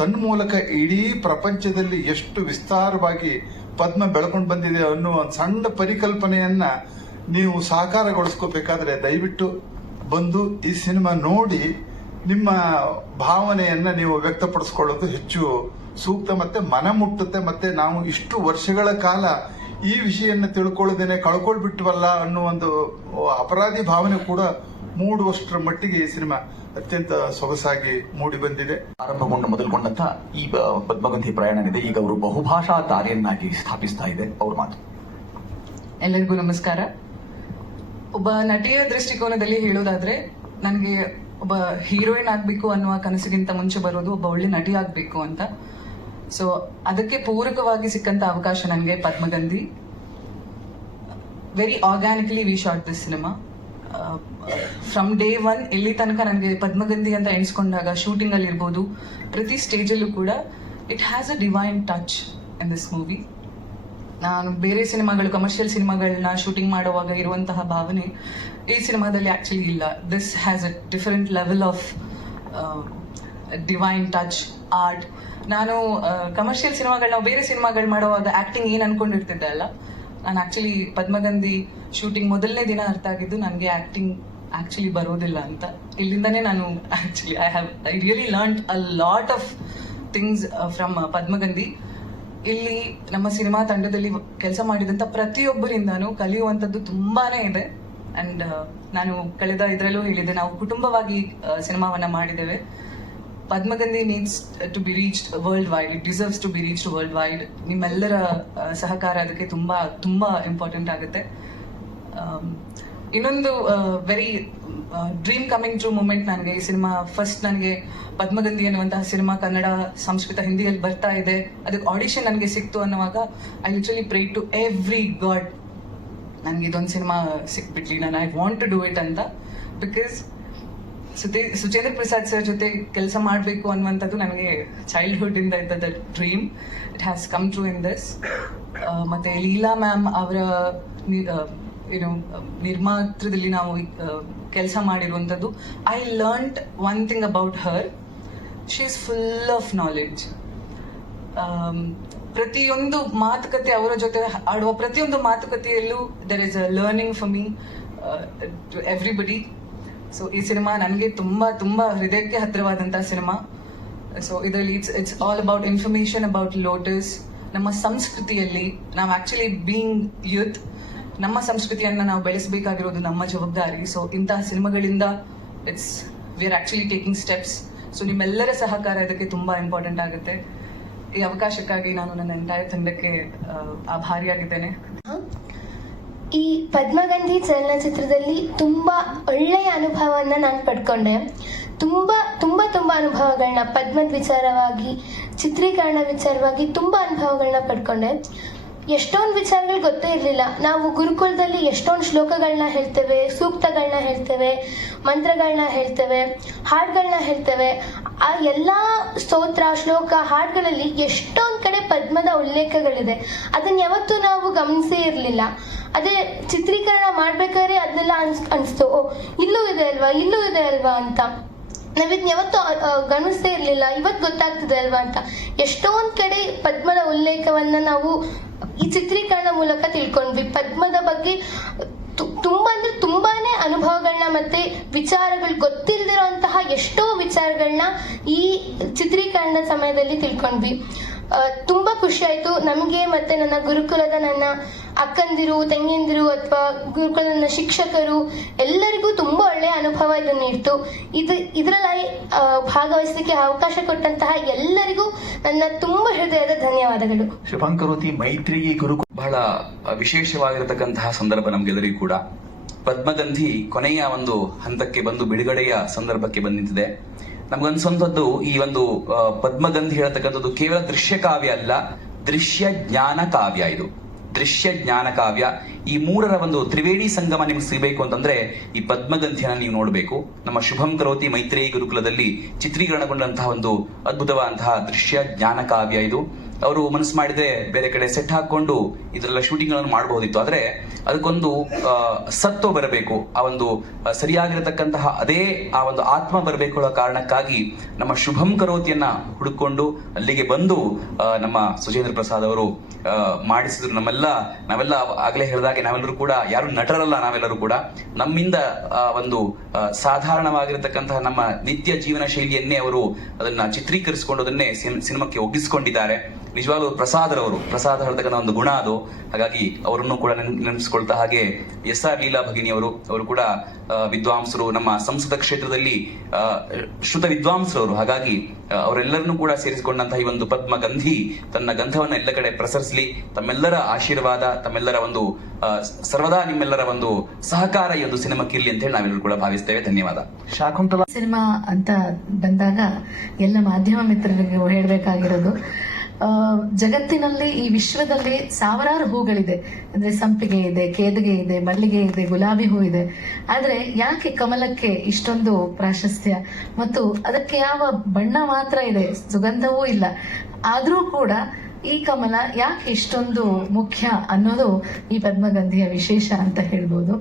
ತನ್ನ ಮೂಲಕ ಇಡೀ ಪ್ರಪಂಚದಲ್ಲಿ ಎಷ್ಟು ವಿಸ್ತಾರವಾಗಿ ಪದ್ಮ ಬೆಳ್ಕೊಂಡು ಬಂದಿದೆ ಅನ್ನುವ ಒಂದು ಸಣ್ಣ ಪರಿಕಲ್ಪನೆಯನ್ನ ನೀವು ಸಾಕಾರಗೊಳಿಸ್ಕೋಬೇಕಾದ್ರೆ ದಯವಿಟ್ಟು ಬಂದು ಈ ಸಿನಿಮಾ ನೋಡಿ ನಿಮ್ಮ ಭಾವನೆಯನ್ನ ನೀವು ವ್ಯಕ್ತಪಡಿಸ್ಕೊಳ್ಳೋದು ಹೆಚ್ಚು ಸೂಕ್ತ, ಮತ್ತೆ ಮನ ಮುಟ್ಟುತ್ತೆ. ಮತ್ತೆ ನಾವು ಇಷ್ಟು ವರ್ಷಗಳ ಕಾಲ ಈ ವಿಷಯವನ್ನು ತಿಳ್ಕೊಳ್ಳೋದೇನೆ ಕಳ್ಕೊಳ್ಬಿಟ್ವಲ್ಲ ಅನ್ನೋ ಒಂದು ಅಪರಾಧಿ ಭಾವನೆ ಕೂಡ ಮೂಡುವಷ್ಟರ ಮಟ್ಟಿಗೆ ಈ ಸಿನಿಮಾ ಅತ್ಯಂತ ಸೊಗಸಾಗಿ ಮೂಡಿ ಬಂದಿದೆ. ಮೊದಲುಗೊಂಡಂತ ಈ ಪದ್ಮಗಂಧಿ ಪ್ರಯಾಣವಿದೆ, ಈಗ ಅವರು ಬಹುಭಾಷಾ ತಾರೆಯನ್ನಾಗಿ ಸ್ಥಾಪಿಸ್ತಾ ಇದೆ. ಅವ್ರ ಮಾತು. ಎಲ್ಲರಿಗೂ ನಮಸ್ಕಾರ. ಒಬ್ಬ ನಟಿಯ ದೃಷ್ಟಿಕೋನದಲ್ಲಿ ಹೇಳೋದಾದ್ರೆ, ನನಗೆ ಒಬ್ಬ ಹೀರೋಯಿನ್ ಆಗ್ಬೇಕು ಅನ್ನುವ ಕನಸಿಗಿಂತ ಮುಂಚೆ ಬರೋದು ಒಬ್ಬ ಒಳ್ಳೆ ನಟಿ ಆಗ್ಬೇಕು ಅಂತ. ಸೊ ಅದಕ್ಕೆ ಪೂರಕವಾಗಿ ಸಿಕ್ಕಂತ ಅವಕಾಶ ನನಗೆ Padmagandhi. Very organically we shot this cinema. From day one ಇಲ್ಲಿ ತನಕ ನನಗೆ ಪದ್ಮಗಂಧಿ ಅಂತ ಎಣಿಸ್ಕೊಂಡಾಗ ಶೂಟಿಂಗ್ ಅಲ್ಲಿ ಇರ್ಬೋದು, ಪ್ರತಿ ಸ್ಟೇಜಲ್ಲೂ ಕೂಡ it has a divine touch in this movie. ನಾನು ಬೇರೆ ಸಿನಿಮಾಗಳು, ಕಮರ್ಷಿಯಲ್ ಸಿನಿಮಾಗಳನ್ನ ಶೂಟಿಂಗ್ ಮಾಡುವಾಗ ಇರುವಂತಹ ಭಾವನೆ ಈ ಸಿನಿಮಾದಲ್ಲಿ ಆಕ್ಚುಲಿ ಇಲ್ಲ. This has a different level of divine touch, art. ನಾನು ಕಮರ್ಷಿಯಲ್ ಸಿನಿಮಾಗಳನ್ನ, ಬೇರೆ ಸಿನಿಮಾಗಳು ಮಾಡುವಾಗ ಆಕ್ಟಿಂಗ್ ಏನ್ ಅನ್ಕೊಂಡಿರ್ತಿದ್ದೆ ಅಲ್ಲ, ನಾನು ಆಕ್ಚುಲಿ ಪದ್ಮಗಂಧಿ ಶೂಟಿಂಗ್ ಮೊದಲನೇ ದಿನ ಅರ್ಥ ಆಗಿದ್ದು ನನಗೆ ಆಕ್ಟಿಂಗ್ ಆಕ್ಚುಲಿ ಬರೋದಿಲ್ಲ ಅಂತ. ಇಲ್ಲಿಂದಾನೇ ನಾನು actually I really learned a lot of things from Padmagandhi. ಇಲ್ಲಿ ನಮ್ಮ ಸಿನಿಮಾ ತಂಡದಲ್ಲಿ ಕೆಲಸ ಮಾಡಿದಂತ ಪ್ರತಿಯೊಬ್ಬರಿಂದಾನು ಕಲಿಯುವಂಥದ್ದು ತುಂಬಾನೇ ಇದೆ. ಅಂಡ್ ನಾನು ಕಳೆದ ಇದರಲ್ಲೂ ಹೇಳಿದ್ದೆ, ನಾವು ಕುಟುಂಬವಾಗಿ ಸಿನಿಮಾವನ್ನ ಮಾಡಿದ್ದೇವೆ. Padmagandhi needs to be reached worldwide, it deserves to be reached worldwide. ನಿಮ್ಮೆಲ್ಲರ ಸಹಕಾರ ಅದಕ್ಕೆ ತುಂಬಾ ತುಂಬಾ ಇಂಪಾರ್ಟೆಂಟ್ ಆಗುತ್ತೆ. ಇನ್ನೊಂದು very dream coming true moment ನನಗೆ ಈ ಸಿನಿಮಾ. ಫಸ್ಟ್ ನನಗೆ ಪದ್ಮಗಂಧಿ ಅನ್ನುವಂತಹ ಸಿನಿಮಾ ಕನ್ನಡ, ಸಂಸ್ಕೃತ, ಹಿಂದಿಯಲ್ಲಿ ಬರ್ತಾ ಇದೆ, ಅದಕ್ಕೆ ಆಡಿಷನ್ ನನಗೆ ಸಿಕ್ತು ಅನ್ನುವಾಗ I literally pray to every god, ನನಗೆ ಇದೊಂದು ಸಿನಿಮಾ ಸಿಕ್ಬಿಡ್ಲಿ, ನಾನು I want to do it ಅಂತ. ಬಿಕಾಸ್ ಸುಚೇಂದ್ರ ಪ್ರಸಾದ್ ಸರ್ ಜೊತೆ ಕೆಲಸ ಮಾಡಬೇಕು ಅನ್ನುವಂಥದ್ದು ನನಗೆ ಚೈಲ್ಡ್ಹುಡ್ ಇಂದ ಇದ್ದದ dream. It has come true in this. ಮತ್ತೆ ಲೀಲಾ ಮ್ಯಾಮ್ ಅವರ ಏನು ನಿರ್ಮಾತ್ರದಲ್ಲಿ ನಾವು ಕೆಲಸ ಮಾಡಿರುವಂಥದ್ದು, I learned one thing about her, she is full of knowledge. ಪ್ರತಿಯೊಂದು ಮಾತುಕತೆ, ಅವರ ಜೊತೆ ಆಡುವ ಪ್ರತಿಯೊಂದು ಮಾತುಕತೆಯಲ್ಲೂ there is a learning for me, to everybody. So ಈ ಸಿನಿಮಾ ನನಗೆ ತುಂಬ ತುಂಬ ಹೃದಯಕ್ಕೆ ಹತ್ತಿರವಾದಂಥ ಸಿನಿಮಾ. ಸೊ ಇದರಲ್ಲಿ it's all about information about lotus. ನಮ್ಮ ಸಂಸ್ಕೃತಿಯಲ್ಲಿ ನಾವು ಆ್ಯಕ್ಚುಲಿ ಬೀಯಿಂಗ್ ಯೂತ್, ನಮ್ಮ ಸಂಸ್ಕೃತಿಯನ್ನು ನಾವು ಬೆಳೆಸಬೇಕಾಗಿರೋದು ನಮ್ಮ ಜವಾಬ್ದಾರಿ. ಸೊ ಇಂತಹ ಸಿನಿಮಾಗಳಿಂದ we are actually taking steps. So ನಿಮ್ಮೆಲ್ಲರ ಸಹಕಾರ ಇದಕ್ಕೆ ತುಂಬ ಇಂಪಾರ್ಟೆಂಟ್ ಆಗುತ್ತೆ. ಈ ಅವಕಾಶಕ್ಕಾಗಿ ನಾನು ನನ್ನ ಎಂಟೈರ್ ತಂಡಕ್ಕೆ ಆಭಾರಿಯಾಗಿದ್ದೇನೆ. ಈ ಪದ್ಮಗಂಧಿ ಚಲನಚಿತ್ರದಲ್ಲಿ ತುಂಬ ಒಳ್ಳೆಯ ಅನುಭವವನ್ನು ನಾನು ಪಡ್ಕೊಂಡೆ. ತುಂಬ ತುಂಬ ತುಂಬ ಅನುಭವಗಳನ್ನ, ಪದ್ಮದ ವಿಚಾರವಾಗಿ, ಚಿತ್ರೀಕರಣ ವಿಚಾರವಾಗಿ ತುಂಬ ಅನುಭವಗಳನ್ನ ಪಡ್ಕೊಂಡೆ. ಎಷ್ಟೊಂದು ವಿಚಾರಗಳು ಗೊತ್ತೇ ಇರಲಿಲ್ಲ. ನಾವು ಗುರುಕುಲದಲ್ಲಿ ಎಷ್ಟೊಂದು ಶ್ಲೋಕಗಳನ್ನ ಹೇಳ್ತೇವೆ, ಸೂಕ್ತಗಳನ್ನ ಹೇಳ್ತೇವೆ, ಮಂತ್ರಗಳನ್ನ ಹೇಳ್ತೇವೆ, ಹಾಡುಗಳನ್ನ ಹೇಳ್ತೇವೆ. ಆ ಎಲ್ಲ ಸ್ತೋತ್ರ, ಶ್ಲೋಕ, ಹಾಡುಗಳಲ್ಲಿ ಎಷ್ಟೊಂದು ಕಡೆ ಪದ್ಮದ ಉಲ್ಲೇಖಗಳಿದೆ. ಅದನ್ನು ಯಾವತ್ತೂ ನಾವು ಗಮನಿಸೇ ಇರಲಿಲ್ಲ. ಅದೇ ಚಿತ್ರೀಕರಣ ಮಾಡ್ಬೇಕಾದ್ರೆ ಅದನ್ನೆಲ್ಲ ಅನಿಸ್ತು, ಓ ಇಲ್ಲೂ ಇದೆ ಅಲ್ವಾ, ಇಲ್ಲೂ ಇದೆ ಅಲ್ವಾ ಅಂತ. ನಾವಿದ್ನ ಯಾವತ್ತೂ ಗಮನಿಸೇ ಇರಲಿಲ್ಲ, ಇವತ್ತು ಗೊತ್ತಾಗ್ತದೆ ಅಲ್ವಾ ಅಂತ. ಎಷ್ಟೊಂದು ಕಡೆ ಪದ್ಮದ ಉಲ್ಲೇಖವನ್ನು ನಾವು ಈ ಚಿತ್ರೀಕರಣ ಮೂಲಕ ತಿಳ್ಕೊಂಡ್ವಿ. ಪದ್ಮದ ಬಗ್ಗೆ ತುಂಬ ಅಂದರೆ ತುಂಬಾನೇ ಅನುಭವಗಳನ್ನ ಮತ್ತೆ ವಿಚಾರಗಳು, ಗೊತ್ತಿಲ್ಲದಿರೋಂತಹ ಎಷ್ಟೋ ವಿಚಾರಗಳನ್ನ ಈ ಚಿತ್ರೀಕರಣದ ಸಮಯದಲ್ಲಿ ತಿಳ್ಕೊಂಡ್ವಿ. ತುಂಬ ಖುಷಿ ಆಯಿತು ನಮಗೆ. ಮತ್ತು ನನ್ನ ಗುರುಕುಲದ ನನ್ನ ಅಕ್ಕಂದಿರು, ತಂಗಿಯಂದಿರು ಅಥವಾ ಗುರುಕುಲದ ನನ್ನ ಶಿಕ್ಷಕರು ಎಲ್ಲರಿಗೂ ತುಂಬ ಒಳ್ಳೆಯ ಅನುಭವ ಇದು ನೀಡ್ತು. ಇದರಲ್ಲಿ ಭಾಗವಹಿಸಲಿಕ್ಕೆ ಅವಕಾಶ ಕೊಟ್ಟಂತಹ ಎಲ್ಲರಿಗೂ ನನ್ನ ತುಂಬ ಹೃದಯದ ಧನ್ಯವಾದಗಳು. ಶುಭಂಕರೋತಿ ಮೈತ್ರಿಯಿ ಗುರುಕು ಬಹಳ ವಿಶೇಷವಾಗಿರತಕ್ಕಂತಹ ಸಂದರ್ಭ ನಮಗೆಲ್ಲರಿಗೂ ಕೂಡ. ಪದ್ಮಗಂಧಿ ಕೊನೆಯ ಒಂದು ಹಂತಕ್ಕೆ ಬಂದು ಬಿಡುಗಡೆಯ ಸಂದರ್ಭಕ್ಕೆ ಬಂದಿದೆ. ನಮಗನ್ಸುವಂಥದ್ದು ಈ ಒಂದು ಪದ್ಮಗಂಧಿ ಹೇಳ್ತಕ್ಕಂಥದ್ದು ಕೇವಲ ದೃಶ್ಯ ಕಾವ್ಯ ಅಲ್ಲ, ದೃಶ್ಯ ಜ್ಞಾನ ಕಾವ್ಯ. ಇದು ದೃಶ್ಯ ಜ್ಞಾನ ಕಾವ್ಯ. ಈ ಮೂರರ ಒಂದು ತ್ರಿವೇಣಿ ಸಂಗಮ ನಿಮ್ಗೆ ಸಿಗಬೇಕು ಅಂತಂದ್ರೆ ಈ ಪದ್ಮಗಂಧಿಯನ್ನ ನೀವು ನೋಡಬೇಕು. ನಮ್ಮ ಶುಭಂ ಕರೋತಿ ಮೈತ್ರೇಯಿ ಗುರುಕುಲದಲ್ಲಿ ಚಿತ್ರೀಕರಣಗೊಂಡಂತಹ ಒಂದು ಅದ್ಭುತವಾದಂತಹ ದೃಶ್ಯ ಜ್ಞಾನ ಕಾವ್ಯ ಇದು. ಅವರು ಮನಸ್ಸು ಮಾಡಿದ್ರೆ ಬೇರೆ ಕಡೆ ಸೆಟ್ ಹಾಕೊಂಡು ಇದರೆಲ್ಲ ಶೂಟಿಂಗ್ ಗಳನ್ನು ಮಾಡಬಹುದಿತ್ತು. ಆದ್ರೆ ಅದಕ್ಕೊಂದು ಸತ್ವ ಬರಬೇಕು, ಆ ಒಂದು ಸರಿಯಾಗಿರತಕ್ಕಂತಹ ಅದೇ ಆ ಒಂದು ಆತ್ಮ ಬರಬೇಕು ಅನ್ನೋ ಕಾರಣಕ್ಕಾಗಿ ನಮ್ಮ ಶುಭಂ ಕರೋತಿಯನ್ನ ಹುಡುಕೊಂಡು ಅಲ್ಲಿಗೆ ಬಂದು ನಮ್ಮ ಸುಚೇಂದ್ರ ಪ್ರಸಾದ್ ಅವರು ಮಾಡಿಸಿದ್ರು. ನಾವೆಲ್ಲ ಆಗ್ಲೇ ಹೇಳಿದಾಗೆ ನಾವೆಲ್ಲರೂ ಕೂಡ ಯಾರು ನಟರಲ್ಲ, ನಾವೆಲ್ಲರೂ ಕೂಡ ನಮ್ಮಿಂದ ಒಂದು ಸಾಧಾರಣವಾಗಿರತಕ್ಕಂತಹ ನಮ್ಮ ನಿತ್ಯ ಜೀವನ ಶೈಲಿಯನ್ನೇ ಅವರು ಅದನ್ನ ಚಿತ್ರೀಕರಿಸಿಕೊಂಡು ಅದನ್ನೇ ಸಿನಿಮಾಕ್ಕೆ ಒಗ್ಗಿಸಿಕೊಂಡಿದ್ದಾರೆ. ನಿಜವಾಗ್ಲೂ ಪ್ರಸಾದ್ ಹೇಳ್ತಕ್ಕಂಥ ಒಂದು ಗುಣ ಅದು. ಹಾಗಾಗಿ ಅವರನ್ನು ಕೂಡ ನೆನಪಿಸ್ಕೊಳ್ತಾ, ಹಾಗೆ SR ಲೀಲಾ ಭಗಿನಿ ಅವರು ಕೂಡ ವಿದ್ವಾಂಸರು, ನಮ್ಮ ಸಂಸ್ಕೃತ ಕ್ಷೇತ್ರದಲ್ಲಿ ಶ್ರುತ ವಿದ್ವಾಂಸರವರು. ಹಾಗಾಗಿ ಅವರೆಲ್ಲರನ್ನೂ ಕೂಡ ಸೇರಿಸಿಕೊಂಡಂತಹ ಈ ಒಂದು ಪದ್ಮಗಂಧಿ ತನ್ನ ಗಂಧವನ್ನ ಎಲ್ಲ ಕಡೆ ಪ್ರಸರಿಸಲಿ. ತಮ್ಮೆಲ್ಲರ ಆಶೀರ್ವಾದ, ತಮ್ಮೆಲ್ಲರ ಒಂದು ಸರ್ವದಾ ನಿಮ್ಮೆಲ್ಲರ ಒಂದು ಸಹಕಾರ ಈ ಒಂದು ಸಿನಿಮಾಕ್ಕೆ ಇರಲಿ ಅಂತ ಹೇಳಿ ನಾವೆಲ್ಲರೂ ಕೂಡ ಭಾವಿಸ್ತೇವೆ. ಧನ್ಯವಾದ. ಶಾಕುಂತಲಾ ಸಿನಿಮಾ ಅಂತ ಬಂದಾಗ ಎಲ್ಲ ಮಾಧ್ಯಮ ಮಿತ್ರರಿಗೆ ಹೇಳಬೇಕಾಗಿರೋದು, ಜಗತ್ತಿನಲ್ಲಿ, ಈ ವಿಶ್ವದಲ್ಲಿ ಸಾವಿರಾರು ಹೂಗಳಿದೆ. ಅಂದ್ರೆ ಸಂಪಿಗೆ ಇದೆ, ಕೇದಿಗೆ ಇದೆ, ಮಲ್ಲಿಗೆ ಇದೆ, ಗುಲಾಬಿ ಹೂ ಇದೆ. ಆದ್ರೆ ಯಾಕೆ ಕಮಲಕ್ಕೆ ಇಷ್ಟೊಂದು ಪ್ರಾಶಸ್ತ್ಯ? ಮತ್ತು ಅದಕ್ಕೆ ಯಾವ ಬಣ್ಣ ಮಾತ್ರ ಇದೆ, ಸುಗಂಧವೂ ಇಲ್ಲ. ಆದ್ರೂ ಕೂಡ ಈ ಕಮಲ ಯಾಕೆ ಇಷ್ಟೊಂದು ಮುಖ್ಯ ಅನ್ನೋದು ಈ ಪದ್ಮಗಂಧಿಯ ವಿಶೇಷ ಅಂತ ಹೇಳ್ಬೋದು.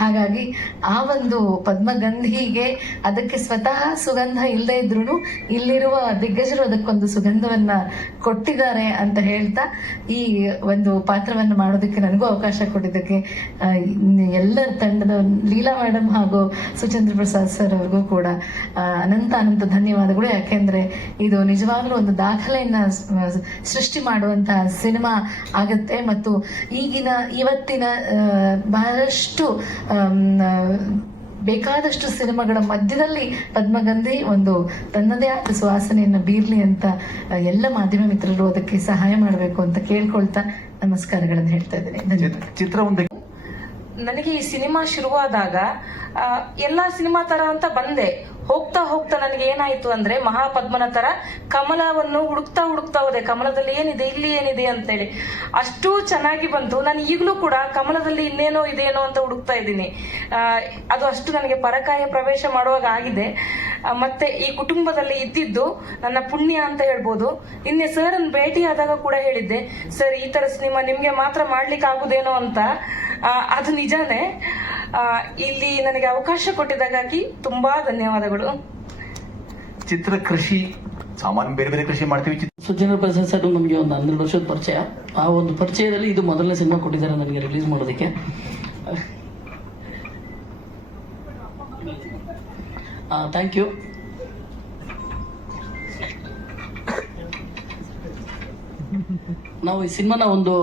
ಹಾಗಾಗಿ ಆ ಒಂದು ಪದ್ಮಗಂಧಿಗೆ ಅದಕ್ಕೆ ಸ್ವತಃ ಸುಗಂಧ ಇಲ್ಲದೆ ಇದ್ರೂ ಇಲ್ಲಿರುವ ದಿಗ್ಗಜರು ಅದಕ್ಕೊಂದು ಸುಗಂಧವನ್ನ ಕೊಟ್ಟಿದ್ದಾರೆ ಅಂತ ಹೇಳ್ತಾ, ಈ ಒಂದು ಪಾತ್ರವನ್ನು ಮಾಡೋದಕ್ಕೆ ನನಗೂ ಅವಕಾಶ ಕೊಟ್ಟಿದ್ದಕ್ಕೆ ಎಲ್ಲರ ತಂಡದ ಲೀಲಾ ಮೇಡಮ್ ಹಾಗೂ ಸುಚೇಂದ್ರ ಪ್ರಸಾದ್ ಸರ್ ಅವ್ರಿಗೂ ಕೂಡ ಅನಂತ ಧನ್ಯವಾದಗಳು. ಯಾಕೆಂದ್ರೆ ಇದು ನಿಜವಾಗ್ಲೂ ಒಂದು ದಾಖಲೆಯನ್ನ ಸೃಷ್ಟಿ ಮಾಡುವಂತಹ ಸಿನಿಮಾ ಆಗುತ್ತೆ. ಮತ್ತು ಇವತ್ತಿನ ಬಹಳಷ್ಟು ಬೇಕಾದಷ್ಟು ಸಿನಿಮಾಗಳ ಮಧ್ಯದಲ್ಲಿ ಪದ್ಮಗಂಧಿ ಒಂದು ತನ್ನದೇ ಆದ ಸುವಾಸನೆಯನ್ನು ಬೀರ್ಲಿ ಅಂತ ಎಲ್ಲ ಮಾಧ್ಯಮ ಮಿತ್ರರು ಅದಕ್ಕೆ ಸಹಾಯ ಮಾಡಬೇಕು ಅಂತ ಕೇಳ್ಕೊಳ್ತಾ ನಮಸ್ಕಾರಗಳನ್ನು ಹೇಳ್ತಾ ಇದ್ದೇನೆ. ಧನ್ಯವಾದ. ಚಿತ್ರ ನನಗೆ ಈ ಸಿನಿಮಾ ಶುರುವಾದಾಗ ಎಲ್ಲ ಸಿನಿಮಾ ತರ ಅಂತ ಬಂದೆ. ಹೋಗ್ತಾ ಹೋಗ್ತಾ ನನಗೆ ಏನಾಯ್ತು ಅಂದ್ರೆ ಮಹಾಪದ್ಮನ ತರ ಕಮಲವನ್ನು ಹುಡುಕ್ತಾ ಹೋದೆ. ಕಮಲದಲ್ಲಿ ಏನಿದೆ, ಇಲ್ಲಿ ಏನಿದೆ ಅಂತೇಳಿ ಅಷ್ಟು ಚೆನ್ನಾಗಿ ಬಂತು. ನಾನು ಈಗಲೂ ಕೂಡ ಕಮಲದಲ್ಲಿ ಇನ್ನೇನೋ ಇದೇನೋ ಅಂತ ಹುಡುಕ್ತಾ ಇದ್ದೀನಿ. ಅದು ಅಷ್ಟು ನನಗೆ ಪರಕಾಯ ಪ್ರವೇಶ ಮಾಡುವಾಗ ಆಗಿದೆ. ಮತ್ತೆ ಈ ಕುಟುಂಬದಲ್ಲಿ ಇದ್ದಿದ್ದು ನನ್ನ ಪುಣ್ಯ ಅಂತ ಹೇಳ್ಬೋದು. ನಿನ್ನೆ ಸರ್ ಅನ್ನು ಭೇಟಿ ಆದಾಗ ಕೂಡ ಹೇಳಿದ್ದೆ, ಸರ್ ಈ ತರ ಸಿನಿಮಾ ನಿಮ್ಗೆ ಮಾತ್ರ ಮಾಡ್ಲಿಕ್ಕೆ ಆಗುದೇನೋ ಅಂತ. ಅದು ನಿಜಾನೇ. ಇಲ್ಲಿ ನನಗೆ ಅವಕಾಶ ಕೊಟ್ಟಿದ್ದಕ್ಕಾಗಿ ತುಂಬಾ ಧನ್ಯವಾದಗಳು. ಚಿತ್ರ ಕೃಷಿ ಸಾಮಾನ್ಯ ಬೇರೆ ಬೇರೆ ಕೃಷಿ ಮಾಡ್ತೀವಿ. ಸುಚೇಂದ್ರ ಪ್ರಸಾದ್ ಸರ್ ನಮಗೆ ಒಂದು 12 ವರ್ಷದ ಪರಿಚಯ. ಆ ಒಂದು ಪರಿಚಯದಲ್ಲಿ ಇದು ಮೊದಲನೇ ಸಿನಿಮಾ ಕೊಟ್ಟಿದ್ದಾರೆ ನನಗೆ ರಿಲೀಸ್ ಮಾಡೋದಕ್ಕೆ. Thank you. ನಾವು ಈ ಸಿನಿಮಾನ ಒಂದು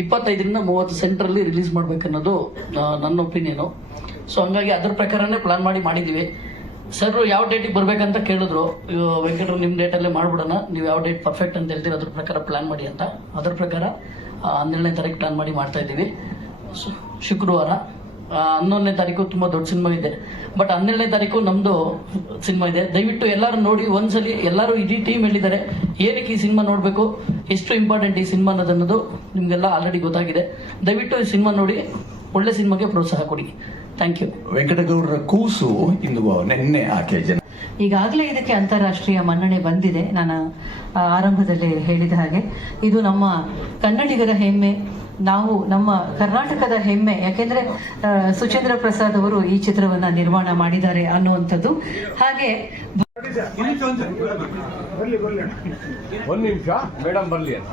25ರಿಂದ 30 ಸೆಂಟ್ರಲ್ಲಿ ರಿಲೀಸ್ ಮಾಡ್ಬೇಕನ್ನೋದು ನನ್ನ ಒಪಿನಿಯನು. ಸೊ ಹಂಗಾಗಿ ಅದ್ರ ಪ್ರಕಾರನೇ ಪ್ಲಾನ್ ಮಾಡಿದ್ದೀವಿ. ಸರ್ ಯಾವ ಡೇಟಿಗೆ ಬರ್ಬೇಕಂತ ಕೇಳಿದ್ರು. ವೆಂಕಟರು ನಿಮ್ಮ ಡೇಟಲ್ಲೇ ಮಾಡ್ಬಿಡೋಣ, ನೀವು ಯಾವ ಡೇಟ್ ಪರ್ಫೆಕ್ಟ್ ಅಂತ ಹೇಳ್ತೀರಿ ಅದ್ರ ಪ್ರಕಾರ ಪ್ಲಾನ್ ಮಾಡಿ ಅಂತ. ಅದ್ರ ಪ್ರಕಾರ 12ನೇ ತಾರೀಕು ಪ್ಲಾನ್ ಮಾಡ್ತಾ ಇದ್ದೀವಿ. ಶುಕ್ರವಾರ 11ನೇ ತಾರೀಕು ತುಂಬ ದೊಡ್ಡ ಸಿನಿಮಾ ಇದೆ. ಬಟ್ 12ನೇ ತಾರೀಕು ನಮ್ಮದು ಸಿನಿಮಾ ಇದೆ. ದಯವಿಟ್ಟು ಎಲ್ಲರೂ ನೋಡಿ ಒಂದ್ಸಲಿ. ಎಲ್ಲರೂ ಇಡೀ ಟೀಮ್ ಹೇಳಿದ್ದಾರೆ ಏನಕ್ಕೆ ಈ ಸಿನಿಮಾ ನೋಡಬೇಕು, ಎಷ್ಟು ಇಂಪಾರ್ಟೆಂಟ್ ಈ ಸಿನಿಮಾ ಅನ್ನೋದು ನಿಮಗೆಲ್ಲ ಆಲ್ರೆಡಿ ಗೊತ್ತಾಗಿದೆ. ದಯವಿಟ್ಟು ಈ ಸಿನಿಮಾ ನೋಡಿ, ಒಳ್ಳೆ ಸಿನಿಮಾಗೆ ಪ್ರೋತ್ಸಾಹ ಕೊಡಿ. Thank you. ವೆಂಕಟಗೌಡರ ಕೂಸು ಇಂದು ನಿನ್ನೆ ಆಕೆ ಜನ ಈಗಾಗಲೇ ಇದಕ್ಕೆ ಅಂತಾರಾಷ್ಟ್ರೀಯ ಮನ್ನಣೆ ಬಂದಿದೆ. ನಾನು ಆರಂಭದಲ್ಲಿ ಹೇಳಿದ ಹಾಗೆ ಇದು ನಮ್ಮ ಕನ್ನಡಿಗರ ಹೆಮ್ಮೆ, ನಾವು ನಮ್ಮ ಕರ್ನಾಟಕದ ಹೆಮ್ಮೆ. ಯಾಕೆಂದ್ರೆ ಸುಚೇಂದ್ರ ಪ್ರಸಾದ್ ಅವರು ಈ ಚಿತ್ರವನ್ನ ನಿರ್ಮಾಣ ಮಾಡಿದ್ದಾರೆ ಅನ್ನುವಂಥದ್ದು. ಹಾಗೆ ಒಂದು ನಿಮಿಷ ಮೇಡಮ್ ಬರ್ಲಿ ಅಂತ